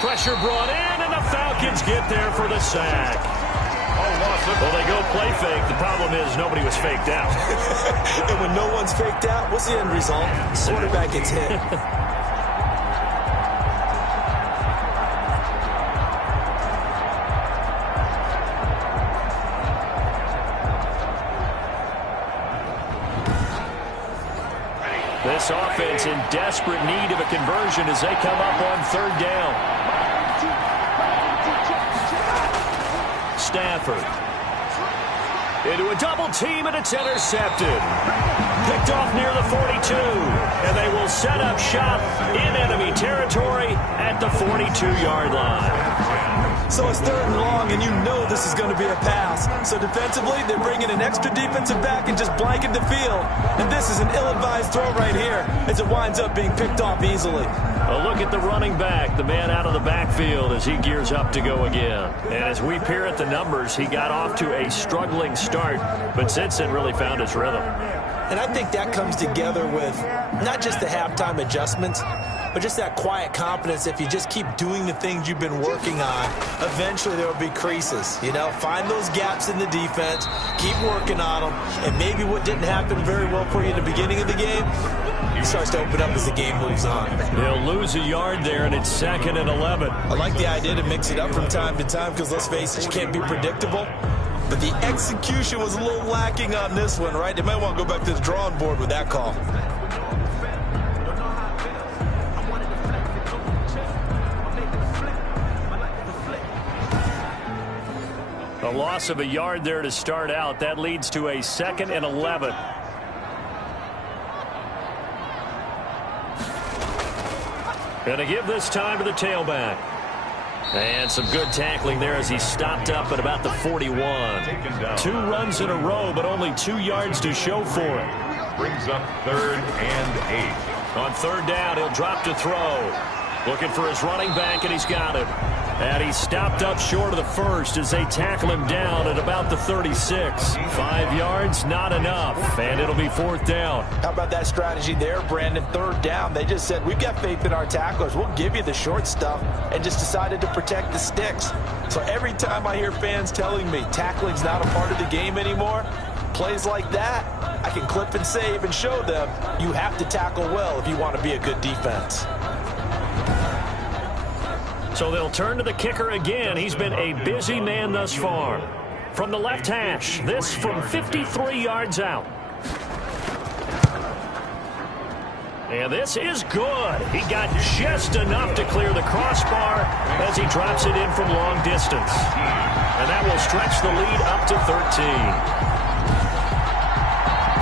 Pressure brought in, and the Falcons get there for the sack. Well, they go play fake. The problem is nobody was faked out. And when no one's faked out, what's the end result? Quarterback gets hit. This offense in desperate need of a conversion as they come up on third down. Stafford. Into a double team, and it's intercepted. Picked off near the 42. And they will set up shop in enemy territory at the 42-yard line. So it's 3rd and long, and you know this is going to be a pass. So defensively, they're bringing an extra defensive back and just blanket the field. And this is an ill-advised throw right here as it winds up being picked off easily. A look at the running back, the man out of the backfield as he gears up to go again. And as we peer at the numbers, he got off to a struggling start, but since then really found his rhythm. And I think that comes together with not just the halftime adjustments, but just that quiet confidence. If you just keep doing the things you've been working on, eventually there will be creases. You know, find those gaps in the defense, keep working on them, and maybe what didn't happen very well for you in the beginning of the game, it starts to open up as the game moves on. They'll lose a yard there, and it's 2nd and 11. I like the idea to mix it up from time to time because, let's face it, you can't be predictable. But the execution was a little lacking on this one, right? They might want to go back to the drawing board with that call. A loss of a yard there to start out. That leads to a 2nd and 11. Going to give this time to the tailback. And some good tackling there as he stopped up at about the 41. 2 runs in a row, but only 2 yards to show for it. Brings up 3rd and 8. On 3rd down, he'll drop to throw. Looking for his running back, and he's got him. And he stopped up short of the first as they tackle him down at about the 36. 5 yards, not enough, and it'll be 4th down. How about that strategy there, Brandon? 3rd down, they just said, we've got faith in our tacklers. We'll give you the short stuff, and just decided to protect the sticks. So every time I hear fans telling me tackling's not a part of the game anymore, plays like that, I can clip and save and show them you have to tackle well if you want to be a good defense. So they'll turn to the kicker again. He's been a busy man thus far. From the left hash, this from 53 yards out. And this is good. He got just enough to clear the crossbar as he drops it in from long distance. And that will stretch the lead up to 13.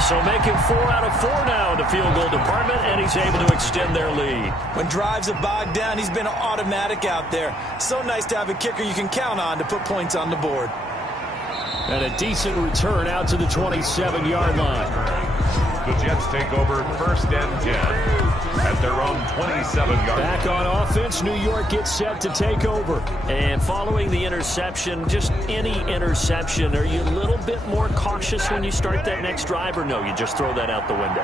So making 4 out of 4 now in the field goal department, and he's able to extend their lead. When drives are bogged down, he's been automatic out there. So nice to have a kicker you can count on to put points on the board. And a decent return out to the 27-yard line. The Jets take over 1st and 10 at their own 27-yard line. Back on offense, New York gets set to take over. And following the interception, just any interception, are you a little bit more cautious when you start that next drive, or no, you just throw that out the window?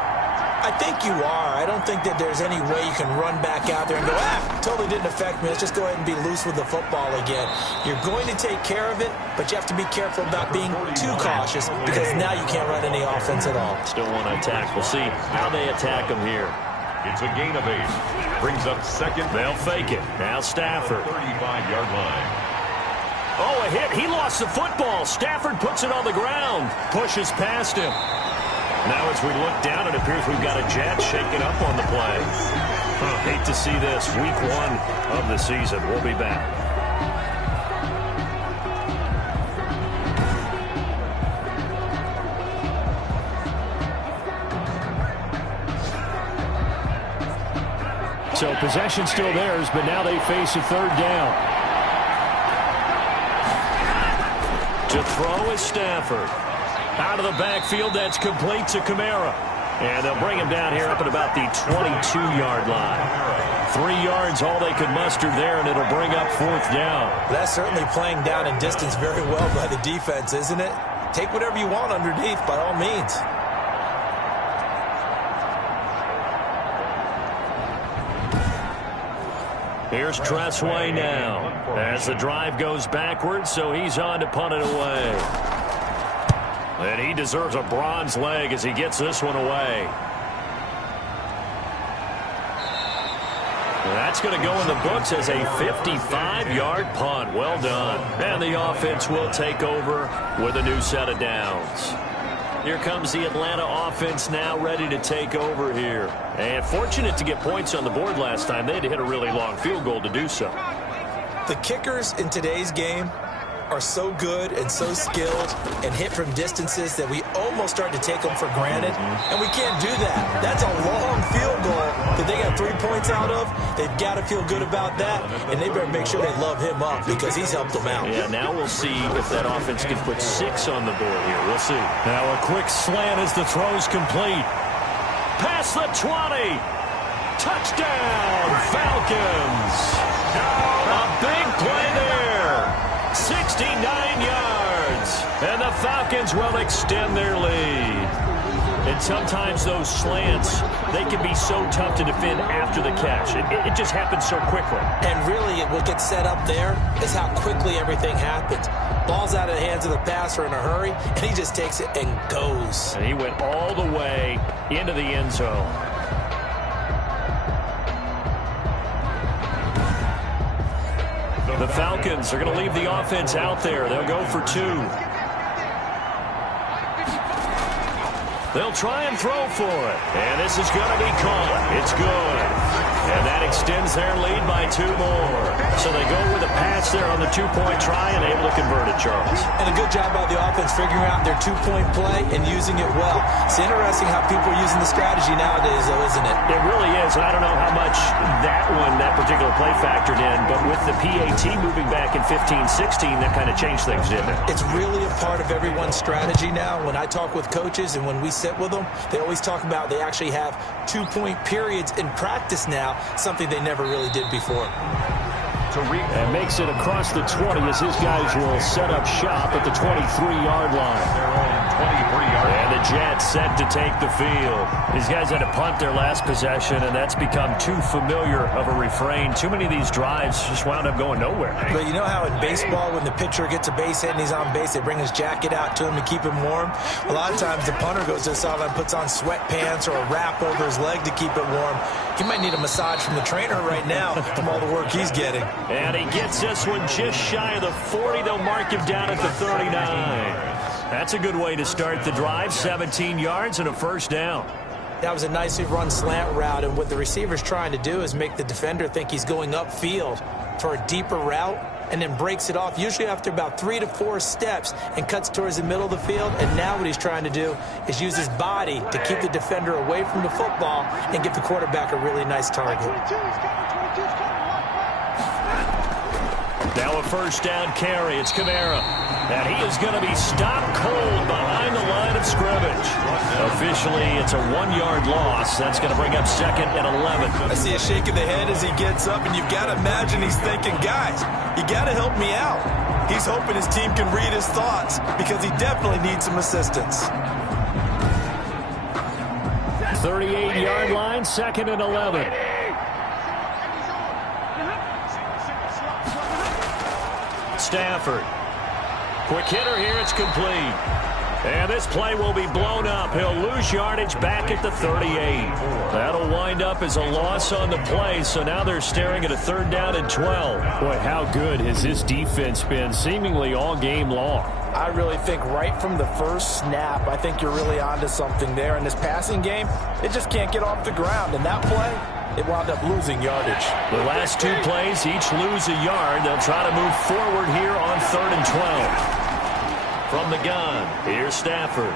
I think you are. I don't think that there's any way you can run back out there and go, totally didn't affect me. Let's just go ahead and be loose with the football again. You're going to take care of it, but you have to be careful about being too cautious because now you can't run any offense at all. Still want to attack. We'll see how they attack him here. It's a gain of 8. Brings up 2nd. They'll fake it. Now Stafford. 35-yard line. Oh, a hit. He lost the football. Stafford puts it on the ground. Pushes past him. Now as we look down, it appears we've got a Jet shaking up on the play. Hate to see this. Week 1 of the season. We'll be back. So possession still theirs, but now they face a third down. To throw is Stafford. Out of the backfield, that's complete to Kamara. And they'll bring him down here up at about the 22-yard line. 3 yards, all they could muster there, and it'll bring up fourth down. That's certainly playing down in distance very well by the defense, isn't it? Take whatever you want underneath, by all means. Here's Tressway now as the drive goes backwards, so he's on to punt it away. And he deserves a bronze leg as he gets this one away. That's going to go in the books as a 55-yard punt. Well done. And the offense will take over with a new set of downs. Here comes the Atlanta offense now ready to take over here. And fortunate to get points on the board last time. They had to hit a really long field goal to do so. The kickers in today's game are so good and so skilled and hit from distances that we almost start to take them for granted. And we can't do that. That's a long field goal that they got 3 points out of. They've got to feel good about that, and they better make sure they love him up because he's helped them out. Yeah, now we'll see if that offense can put 6 on the board here. We'll see. Now a quick slant as the throw's complete. Past the 20. Touchdown, Falcons. A big play there. 69 yards. And the Falcons will extend their lead. And sometimes those slants, they can be so tough to defend after the catch. It just happens so quickly. And really, what gets set up there is how quickly everything happens. Ball's out of the hands of the passer in a hurry, and he just takes it and goes. And he went all the way into the end zone. The Falcons are going to leave the offense out there. They'll go for 2. They'll try and throw for it. And this is going to be caught. It's good. And that extends their lead by 2 more. So they go with a pass there on the 2-point try and able to convert it, Charles. And a good job by the offense figuring out their 2-point play and using it well. It's interesting how people are using the strategy nowadays, though, isn't it? It really is. And I don't know how much that particular play factored in, but with the PAT moving back in 15-16, that kind of changed things, didn't it? It's really a part of everyone's strategy now. When I talk with coaches and when we sit with them, they always talk about they actually have 2-point periods in practice now, something they never really did before. And makes it across the 20 as his guys will set up shop at the 23-yard line. And the Jets set to take the field. These guys had to punt their last possession, and that's become too familiar of a refrain. Too many of these drives just wound up going nowhere. But you know how in baseball, when the pitcher gets a base hit and he's on base, they bring his jacket out to him to keep him warm? A lot of times the punter goes to the sideline, puts on sweatpants or a wrap over his leg to keep it warm. He might need a massage from the trainer right now from all the work he's getting. And he gets this one just shy of the 40. They'll mark him down at the 39. That's a good way to start the drive. 17 yards and a first down. That was a nicely run slant route, and what the receiver's trying to do is make the defender think he's going upfield for a deeper route and then breaks it off, usually after about 3 to 4 steps, and cuts towards the middle of the field. And now what he's trying to do is use his body to keep the defender away from the football and give the quarterback a really nice target. Now a first down carry. It's Kamara. And he is going to be stopped cold behind the line of scrimmage. Officially, it's a 1-yard loss. That's going to bring up 2nd and 11. I see a shake of the head as he gets up, and you've got to imagine he's thinking, guys, you got to help me out. He's hoping his team can read his thoughts because he definitely needs some assistance. 38-yard line, 2nd and 11. Stafford. Quick hitter here, it's complete. And this play will be blown up. He'll lose yardage back at the 38. That'll wind up as a loss on the play, so now they're staring at a 3rd down and 12. Boy, how good has this defense been seemingly all game long? I really think right from the first snap, I think you're really onto something there. In this passing game, it just can't get off the ground. And that play, it wound up losing yardage. The last 2 plays each lose a yard. They'll try to move forward here on 3rd and 12. From the gun, here's Stafford.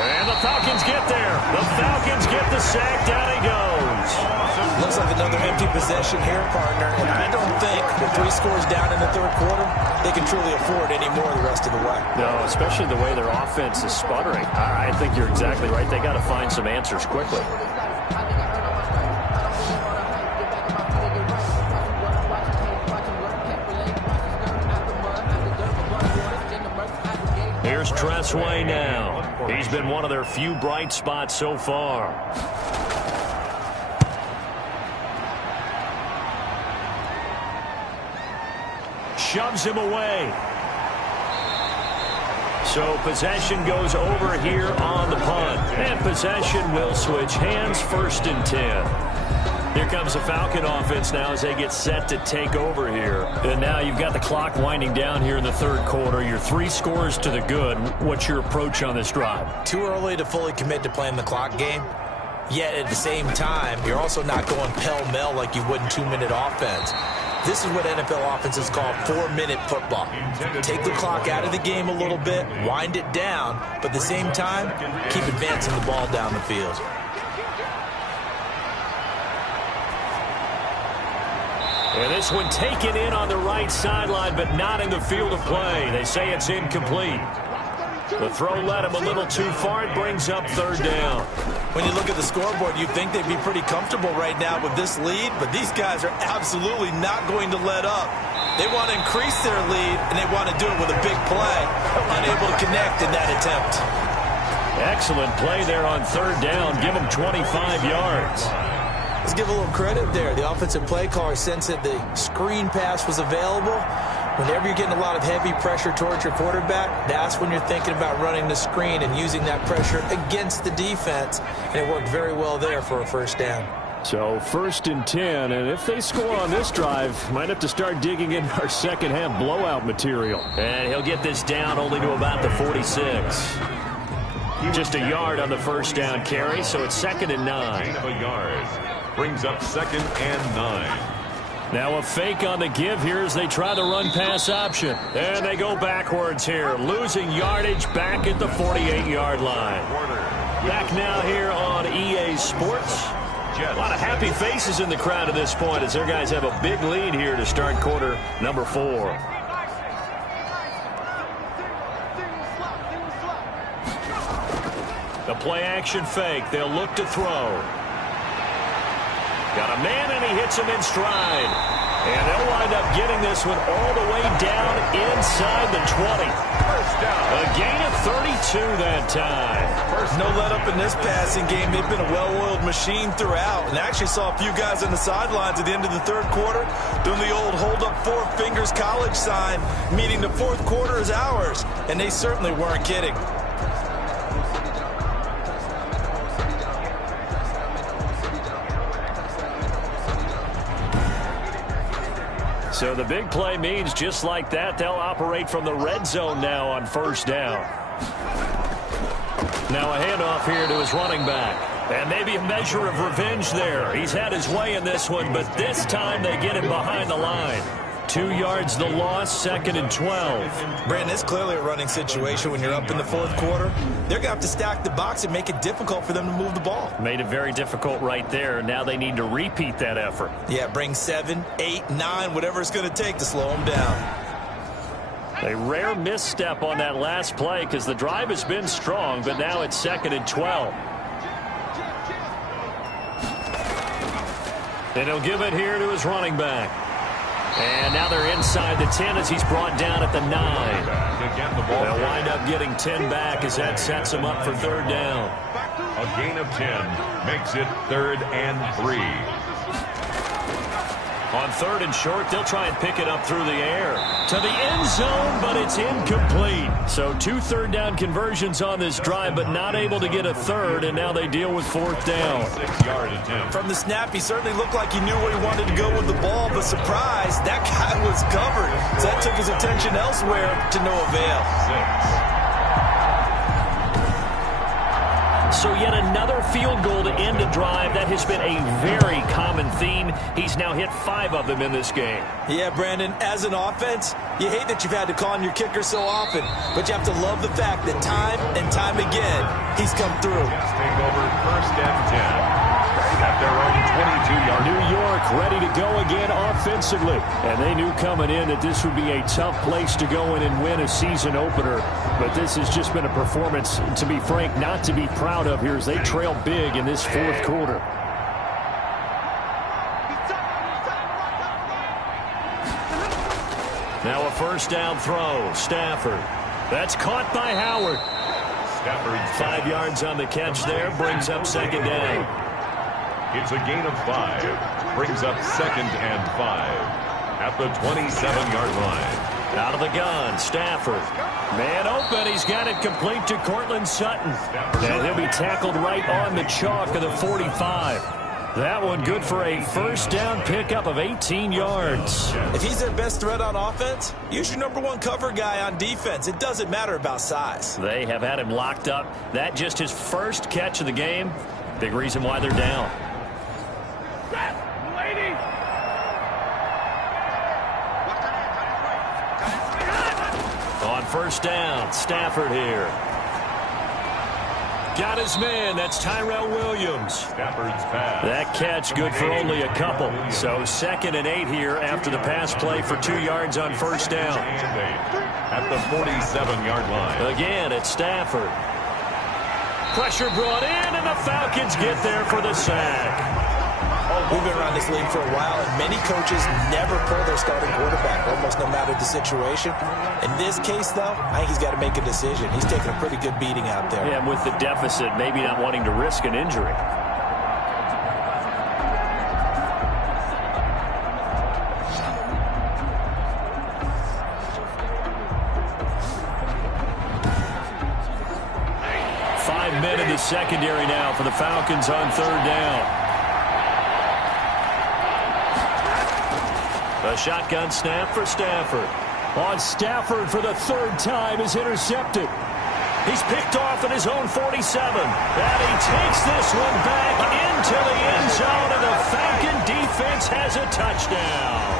And the Falcons get there. The Falcons get the sack. Down he goes. Looks like another empty possession here, partner. And I don't think with 3 scores down in the third quarter, they can truly afford any more the rest of the way. No, especially the way their offense is sputtering. I think you're exactly right. They got to find some answers quickly. Here's Tressway now. He's been one of their few bright spots so far. Shoves him away. So possession goes over here on the punt. And possession will switch hands, 1st and 10. Here comes the Falcon offense now as they get set to take over here. And now you've got the clock winding down here in the third quarter. You're 3 scores to the good. What's your approach on this drive? Too early to fully commit to playing the clock game. Yet at the same time, you're also not going pell-mell like you would in 2-minute offense. This is what NFL offenses call 4-minute football. Take the clock out of the game a little bit, wind it down, but at the same time, keep advancing the ball down the field. And this one taken in on the right sideline, but not in the field of play. They say it's incomplete. The throw led him a little too far. It brings up 3rd down. When you look at the scoreboard, you'd think they'd be pretty comfortable right now with this lead, but these guys are absolutely not going to let up. They want to increase their lead, and they want to do it with a big play. Unable to connect in that attempt. Excellent play there on 3rd down. Give them 25 yards. Let's give a little credit there. The offensive play caller sensed that the screen pass was available. Whenever you're getting a lot of heavy pressure towards your quarterback, that's when you're thinking about running the screen and using that pressure against the defense. And it worked very well there for a 1st down. So 1st and 10, and if they score on this drive, might have to start digging in our second half blowout material. And he'll get this down only to about the 46. Just a yard on the 1st down carry, so it's 2nd and 9. Of a yard. Brings up 2nd and 9. Now a fake on the give here as they try the run-pass option. And they go backwards here, losing yardage back at the 48-yard line. Back now here on EA Sports. A lot of happy faces in the crowd at this point as their guys have a big lead here to start quarter number 4. The play-action fake. They'll look to throw. Got a man, and he hits him in stride. And they'll wind up getting this one all the way down inside the 20. A gain of 32 that time. No let up in this passing game. They've been a well-oiled machine throughout. And actually saw a few guys on the sidelines at the end of the third quarter doing the old hold up 4 fingers college sign, meaning the fourth quarter is ours. And they certainly weren't kidding. So the big play means just like that, they'll operate from the red zone now on 1st down. Now a handoff here to his running back. And maybe a measure of revenge there. He's had his way in this one, but this time they get him behind the line. 2 yards the loss, 2nd and 12. Brandon, it's clearly a running situation when you're up in the fourth quarter. They're going to have to stack the box and make it difficult for them to move the ball. Made it very difficult right there. Now they need to repeat that effort. Yeah, bring 7, 8, 9, whatever it's going to take to slow them down. A rare misstep on that last play because the drive has been strong, but now it's 2nd and 12. And he'll give it here to his running back. And now they're inside the 10 as he's brought down at the 9. They'll wind up getting 10 back as that sets them up for 3rd down. A gain of 10 makes it 3rd and 3. On 3rd and short, they'll try and pick it up through the air to the end zone, but it's incomplete. So 2 3rd down conversions on this drive, but not able to get a 3rd, and now they deal with 4th down. 6-yard attempt. From the snap, he certainly looked like he knew where he wanted to go with the ball, but surprise, that guy was covered. So that took his attention elsewhere to no avail. 6. So yet another field goal to end a drive. That has been a very common theme. He's now hit 5 of them in this game. Yeah, Brandon, as an offense, you hate that you've had to call on your kicker so often, but you have to love the fact that time and time again, He's come through. Take over 1st and 10. At their own 22-yard line. New York ready to go again offensively. And they knew coming in that this would be a tough place to go in and win a season opener. But this has just been a performance, to be frank, not to be proud of here as they trail big in this 4th quarter. Now a 1st down throw. Stafford. That's caught by Howard. Stafford's 5 yards on the catch there. Brings up 2nd down. It's a gain of 5. Brings up 2nd and 5. At the 27-yard line. Out of the gun, Stafford. Man open, he's got it complete to Cortland Sutton. And he'll be tackled right on the chalk of the 45. That one good for a 1st down pickup of 18 yards. If he's their best threat on offense, use your #1 cover guy on defense. It doesn't matter about size. They have had him locked up. That just his 1st catch of the game. Big reason why they're down. On 1st down, Stafford here. Got his man. That's Tyrell Williams. Stafford's pass. That catch good for only a couple. So 2nd and 8 here after the pass play for 2 yards on 1st down. At the 47-yard line. Again, it's Stafford. Pressure brought in, and the Falcons get there for the sack. We've been around this league for a while, and many coaches never pull their starting quarterback, almost no matter the situation. In this case, though, I think he's got to make a decision. He's taking a pretty good beating out there. Yeah, and with the deficit, maybe not wanting to risk an injury. Men in the secondary now for the Falcons on 3rd down. A shotgun snap for Stafford. On Stafford for the 3rd time is intercepted. He's picked off at his own 47. And he takes this one back into the end zone, and the Falcon defense has a touchdown.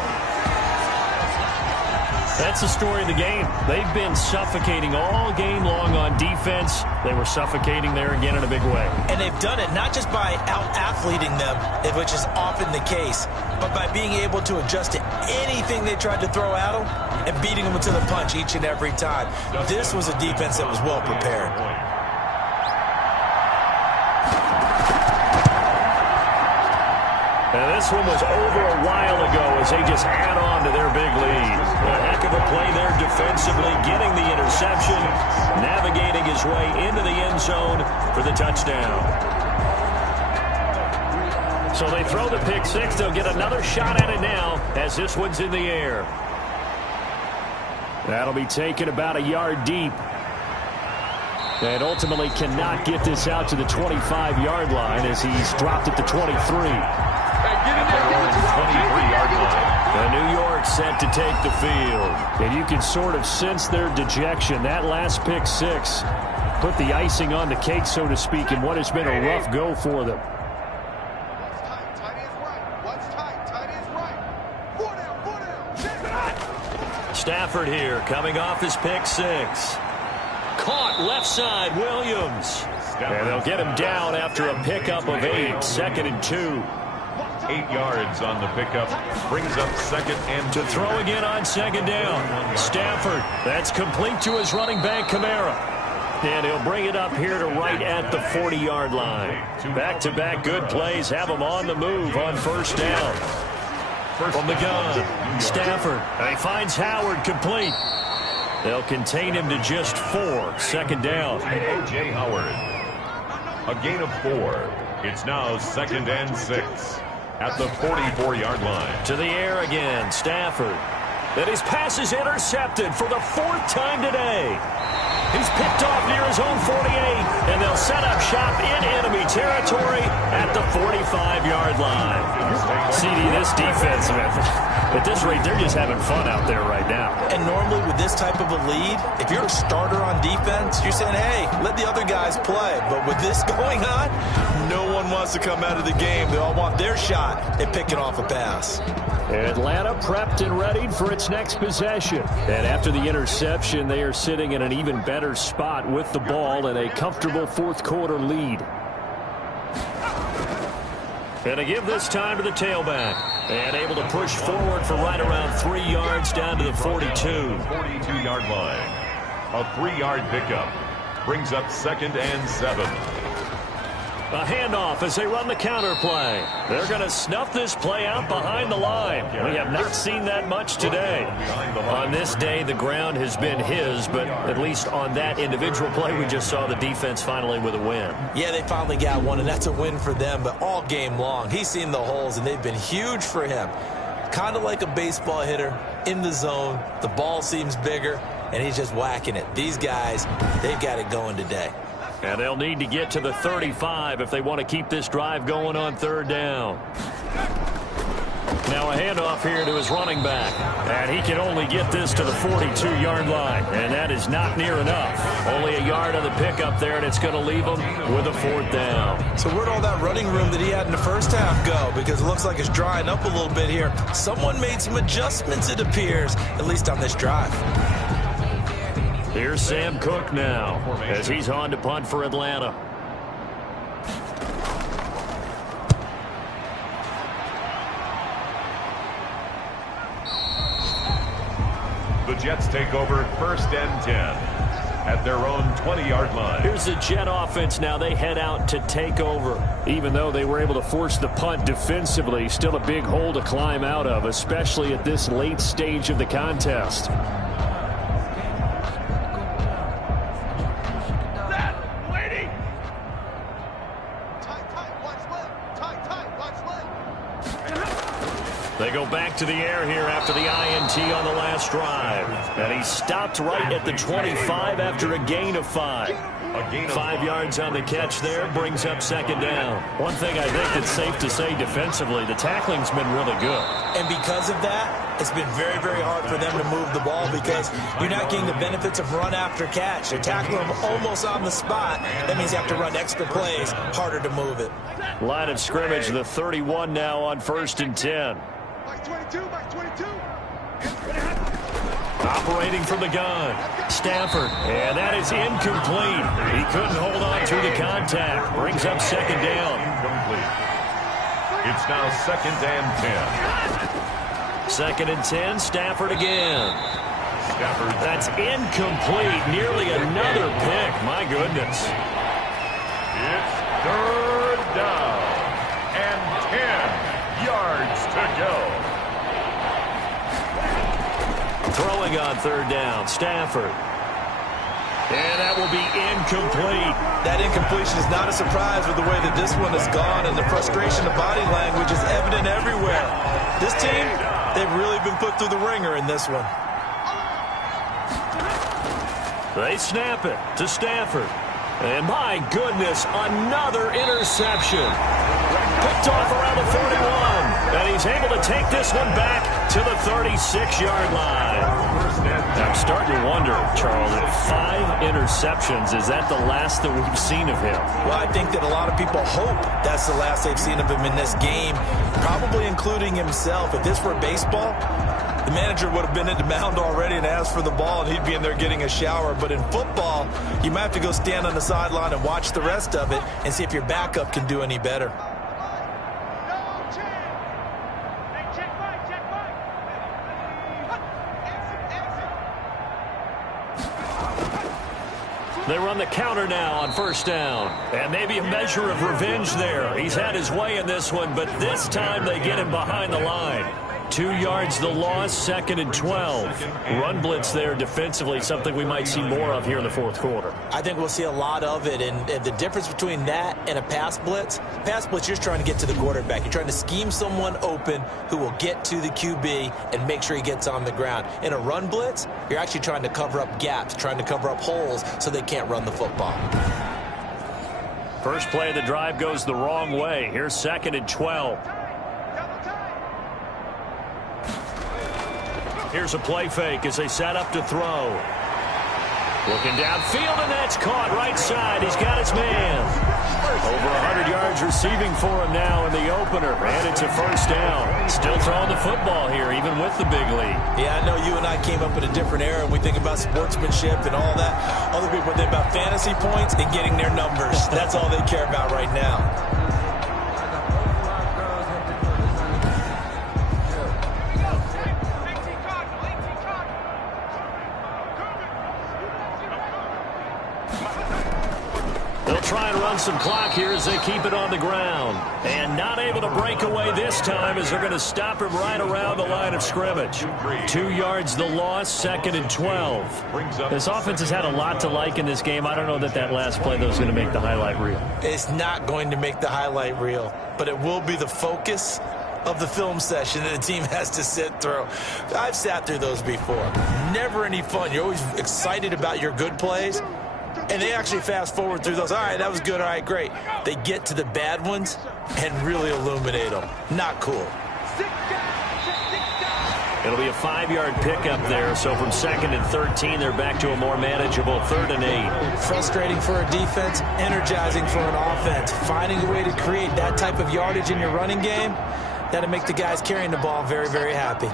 That's the story of the game. They've been suffocating all game long on defense. They were suffocating there again in a big way. And they've done it not just by out-athleting them, which is often the case, but by being able to adjust to anything they tried to throw at them and beating them to the punch each and every time. This was a defense that was well prepared. And this one was over a while ago as they just add on to their big lead. A heck of a play there defensively, getting the interception, navigating his way into the end zone for the touchdown. So they throw the pick 6. They'll get another shot at it now as this one's in the air. That'll be taken about a yard deep. And ultimately cannot get this out to the 25-yard line as he's dropped at the 23. And New York set to take the field. And you can sort of sense their dejection. That last pick 6 put the icing on the cake, so to speak, in what has been a rough go for them. Stafford here coming off his pick 6. Caught left side, Williams. And they'll get him down after a pickup of 8, 2nd and 2. 8 yards on the pickup. Brings up 2nd and 2. To throw again on 2nd down. Stafford, that's complete to his running back, Kamara. And he'll bring it up here to right at the 40-yard line. Back-to-back good plays have him on the move on 1st down. From the gun, Stafford. He finds Howard complete. They'll contain him to just 4, 2nd down. O.J. Howard. A gain of 4. It's now 2nd and 6 at the 44-yard line. To the air again, Stafford. Then his pass is intercepted for the 4th time today. He's picked off near his own 48, and they'll set up shop in enemy territory at the 45-yard line. CD, this defense, at this rate, they're just having fun out there right now. And normally with this type of a lead, if you're a starter on defense, you're saying, hey, let the other guys play. But with this going on, no one wants to come out of the game. They all want their shot at picking off a pass. Atlanta prepped and readied for its next possession. And after the interception, they are sitting in an even better spot with the ball in a comfortable 4th fourth quarter lead. And to give this time to the tailback. And able to push forward for right around 3 yards down to the 42. 42-yard line. A 3-yard pickup. Brings up 2nd and 7. A handoff as they run the counter play. They're going to snuff this play out behind the line. We have not seen that much today. On this day, the ground has been his, but at least on that individual play, we just saw the defense finally with a win. Yeah, they finally got one, and that's a win for them, but all game long, he's seen the holes, and they've been huge for him. Kind of like a baseball hitter in the zone. The ball seems bigger, and he's just whacking it. These guys, they've got it going today. And they'll need to get to the 35 if they want to keep this drive going on 3rd down. Now a handoff here to his running back. And he can only get this to the 42-yard line. And that is not near enough. Only a yard on the pickup there, and it's going to leave him with a 4th down. So where'd all that running room that he had in the first half go? Because it looks like it's drying up a little bit here. Someone made some adjustments, it appears, at least on this drive. Here's Sam Cook now as he's on to punt for Atlanta. The Jets take over 1st and 10 at their own 20-yard line. Here's the Jet offense now. They head out to take over. Even though they were able to force the punt defensively, still a big hole to climb out of, especially at this late stage of the contest. They go back to the air here after the INT on the last drive. And he stopped right at the 25 after a gain of 5. 5 yards on the catch there brings up 2nd down. One thing I think that's safe to say defensively, the tackling's been really good. And because of that, it's been very, very hard for them to move the ball because you're not getting the benefits of run after catch. They're tackling them almost on the spot. That means you have to run extra plays, harder to move it. Line of scrimmage, the 31 now on 1st and 10. Operating from the gun, Stafford, and that is incomplete. He couldn't hold on through the contact. Brings up 2nd down. Incomplete. It's now 2nd and 10. 2nd and 10, Stafford again. Stafford. That's incomplete. Nearly another pick. My goodness. It's 3rd down and 10 yards to go. Throwing on 3rd down, Stafford. And that will be incomplete. That incompletion is not a surprise with the way that this one has gone, and the frustration of body language is evident everywhere. This team, they've really been put through the ringer in this one. They snap it to Stafford. And my goodness, another interception. Picked off around the 41. And he's able to take this one back to the 36-yard line. I'm starting to wonder, Charles, if 5 interceptions, is that the last that we've seen of him? Well, I think that a lot of people hope that's the last they've seen of him in this game, probably including himself. If this were baseball, the manager would have been at the mound already and asked for the ball, and he'd be in there getting a shower. But in football, you might have to go stand on the sideline and watch the rest of it and see if your backup can do any better. They run the counter now on 1st down. And maybe a measure of revenge there. He's had his way in this one, but this time they get him behind the line. 2 yards the loss, 2nd and 12. Run blitz there defensively, something we might see more of here in the 4th quarter. I think we'll see a lot of it, and the difference between that and a pass blitz, you're just trying to get to the quarterback. You're trying to scheme someone open who will get to the QB and make sure he gets on the ground. In a run blitz, you're actually trying to cover up gaps, trying to cover up holes so they can't run the football. First play of the drive goes the wrong way. Here's 2nd and 12. Here's a play fake as they set up to throw. Looking downfield, and that's caught right side. He's got his man. Over 100 yards receiving for him now in the opener, and it's a first down. Still throwing the football here, even with the big lead. Yeah, I know you and I came up in a different era, and we think about sportsmanship and all that. Other people think about fantasy points and getting their numbers. That's all they care about right now. Try and run some clock here as they keep it on the ground. And not able to break away this time as they're going to stop him right around the line of scrimmage. 2 yards the loss, 2nd and 12. This offense has had a lot to like in this game. I don't know that last play, though, is going to make the highlight reel. It's not going to make the highlight reel, but it will be the focus of the film session that the team has to sit through. I've sat through those before. Never any fun. You're always excited about your good plays. And they actually fast forward through those. All right, that was good. All right, great. They get to the bad ones and really illuminate them. Not cool. It'll be a 5-yard pickup there. So from 2nd and 13, they're back to a more manageable 3rd and 8. Frustrating for a defense, energizing for an offense. Finding a way to create that type of yardage in your running game, that'll make the guys carrying the ball very, very happy.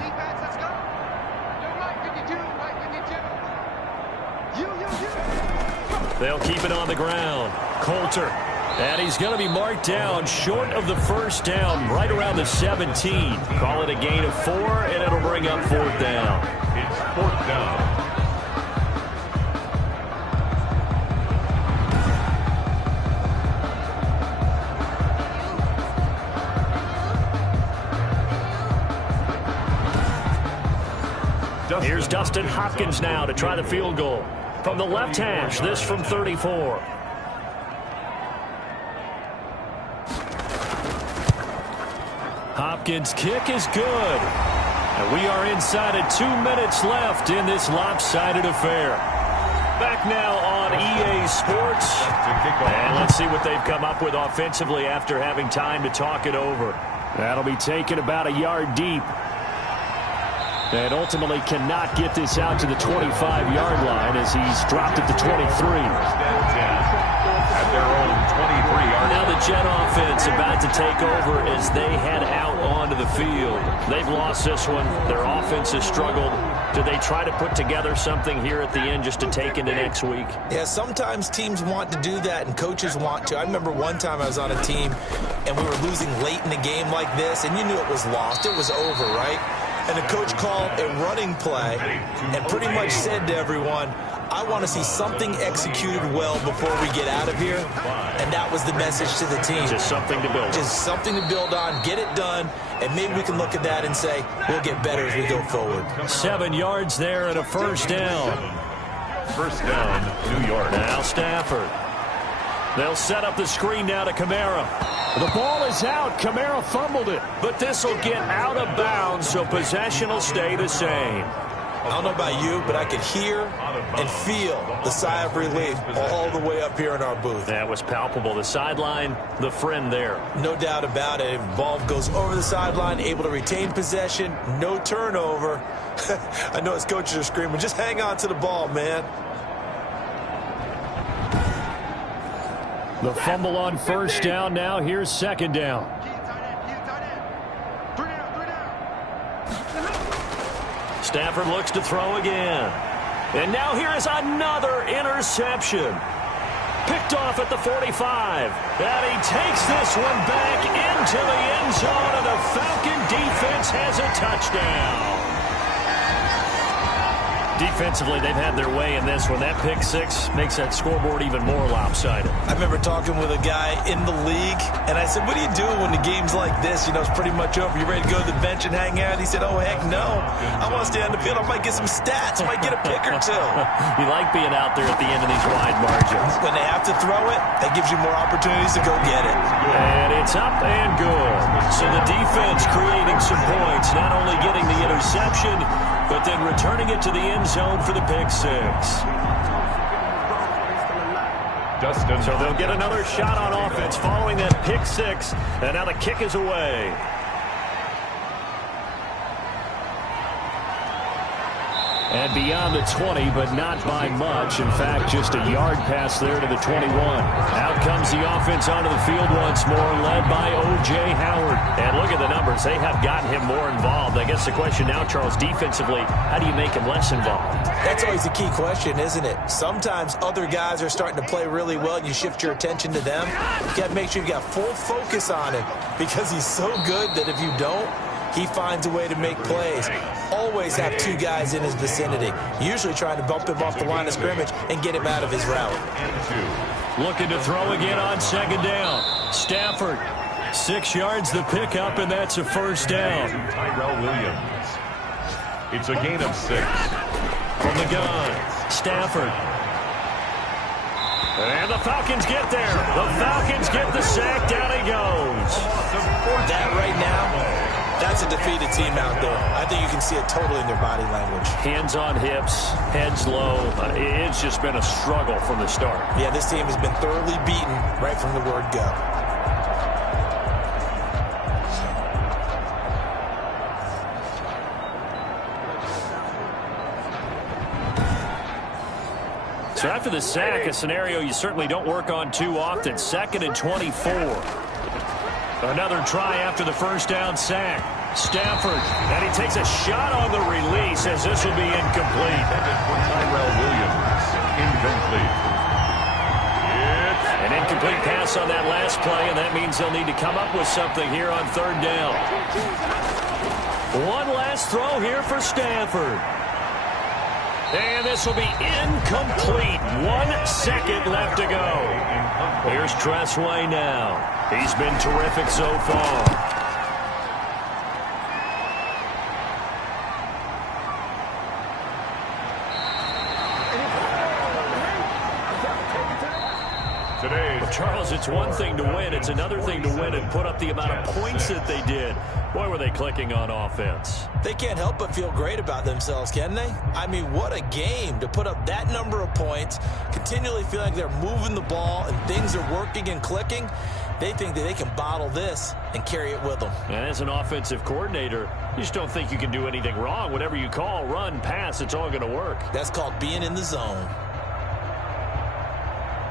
They'll keep it on the ground. Coulter. And he's going to be marked down short of the first down, right around the 17. Call it a gain of 4, and it'll bring up 4th down. It's 4th down. Here's Dustin Hopkins now to try the field goal. From the left hash, this from 34. Hopkins' kick is good. And we are inside of 2 minutes left in this lopsided affair. Back now on EA Sports. And let's see what they've come up with offensively after having time to talk it over. That'll be taken about a yard deep. And ultimately cannot get this out to the 25-yard line as he's dropped at the 23. At their own 23-yard line. Now the Jet offense about to take over as they head out onto the field. They've lost this one. Their offense has struggled. Do they try to put together something here at the end just to take into next week? Yeah, sometimes teams want to do that and coaches want to. I remember one time I was on a team and we were losing late in a game like this, and you knew it was lost. It was over, right? And the coach called a running play and pretty much said to everyone, I want to see something executed well before we get out of here. And that was the message to the team. Just something to build on. Just something to build on, get it done, and maybe we can look at that and say, we'll get better as we go forward. 7 yards there and a first down. First down, New York. Now Stafford. They'll set up the screen now to Kamara. The ball is out. Kamara fumbled it. But this will get out of bounds, so possession will stay the same. I don't know about you, but I could hear and feel the sigh of relief all the way up here in our booth. That was palpable. The sideline, the friend there. No doubt about it. Ball goes over the sideline, able to retain possession, no turnover. I know his coaches are screaming, just hang on to the ball, man. The fumble on first down now. Here's second down. Stafford looks to throw again. And now here is another interception. Picked off at the 45. And he takes this one back into the end zone, and the Falcon defense has a touchdown. Defensively, they've had their way in this one. That pick six makes that scoreboard even more lopsided. I remember talking with a guy in the league, and I said, what do you do when the game's like this? You know, it's pretty much over. You ready to go to the bench and hang out? He said, oh, heck no. I want to stay on the field. I might get some stats. I might get a pick or two. You like being out there at the end of these wide margins. When they have to throw it, that gives you more opportunities to go get it. And it's up and good. So the defense creating some points, not only getting the interception, but then returning it to the end zone for the pick six. Dustin. So they'll get another shot on offense following that pick six, and now the kick is away. And beyond the 20, but not by much. In fact, just a yard pass there to the 21. Out comes the offense onto the field once more, led by O.J. Howard. And look at the numbers. They have gotten him more involved. I guess the question now, Charles, defensively, how do you make him less involved? That's always a key question, isn't it? Sometimes other guys are starting to play really well, and you shift your attention to them. You got to make sure you got full focus on him because he's so good that if you don't, he finds a way to make plays. Always have two guys in his vicinity, usually trying to bump him off the line of scrimmage and get him out of his route. Looking to throw again on second down. Stafford, 6 yards the pickup, and that's a first down. Tyrell Williams. It's a gain of 6. From the gun, Stafford. And the Falcons get there. The Falcons get the sack. Down he goes. That right now, that's a defeated team out there. I think you can see it totally in their body language. Hands on hips, heads low. It's just been a struggle from the start. Yeah, this team has been thoroughly beaten right from the word go. So after the sack, a scenario you certainly don't work on too often. 2nd and 24. Another try after the first down sack. Stafford, and he takes a shot on the release as this will be incomplete. Tyrell Williams, incomplete. An incomplete pass on that last play, and that means they'll need to come up with something here on 3rd down. One last throw here for Stafford. And this will be incomplete. 1 second left to go. Here's Tressway now. He's been terrific so far. Charles, it's one thing to win. It's another thing to win and put up the amount of points that they did. Boy, were they clicking on offense. They can't help but feel great about themselves, can they? I mean, what a game to put up that number of points, continually feel like they're moving the ball and things are working and clicking. They think that they can bottle this and carry it with them. And as an offensive coordinator, you just don't think you can do anything wrong. Whatever you call, run, pass, it's all going to work. That's called being in the zone.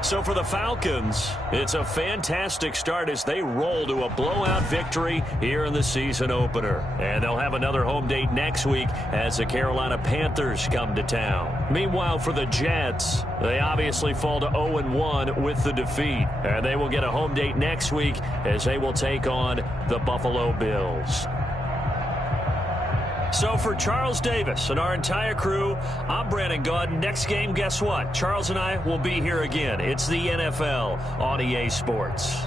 So for the Falcons, it's a fantastic start as they roll to a blowout victory here in the season opener. And they'll have another home date next week as the Carolina Panthers come to town. Meanwhile, for the Jets, they obviously fall to 0-1 with the defeat. And they will get a home date next week as they will take on the Buffalo Bills. So for Charles Davis and our entire crew, I'm Brandon Gaudin. Next game, guess what? Charles and I will be here again. It's the NFL on EA Sports.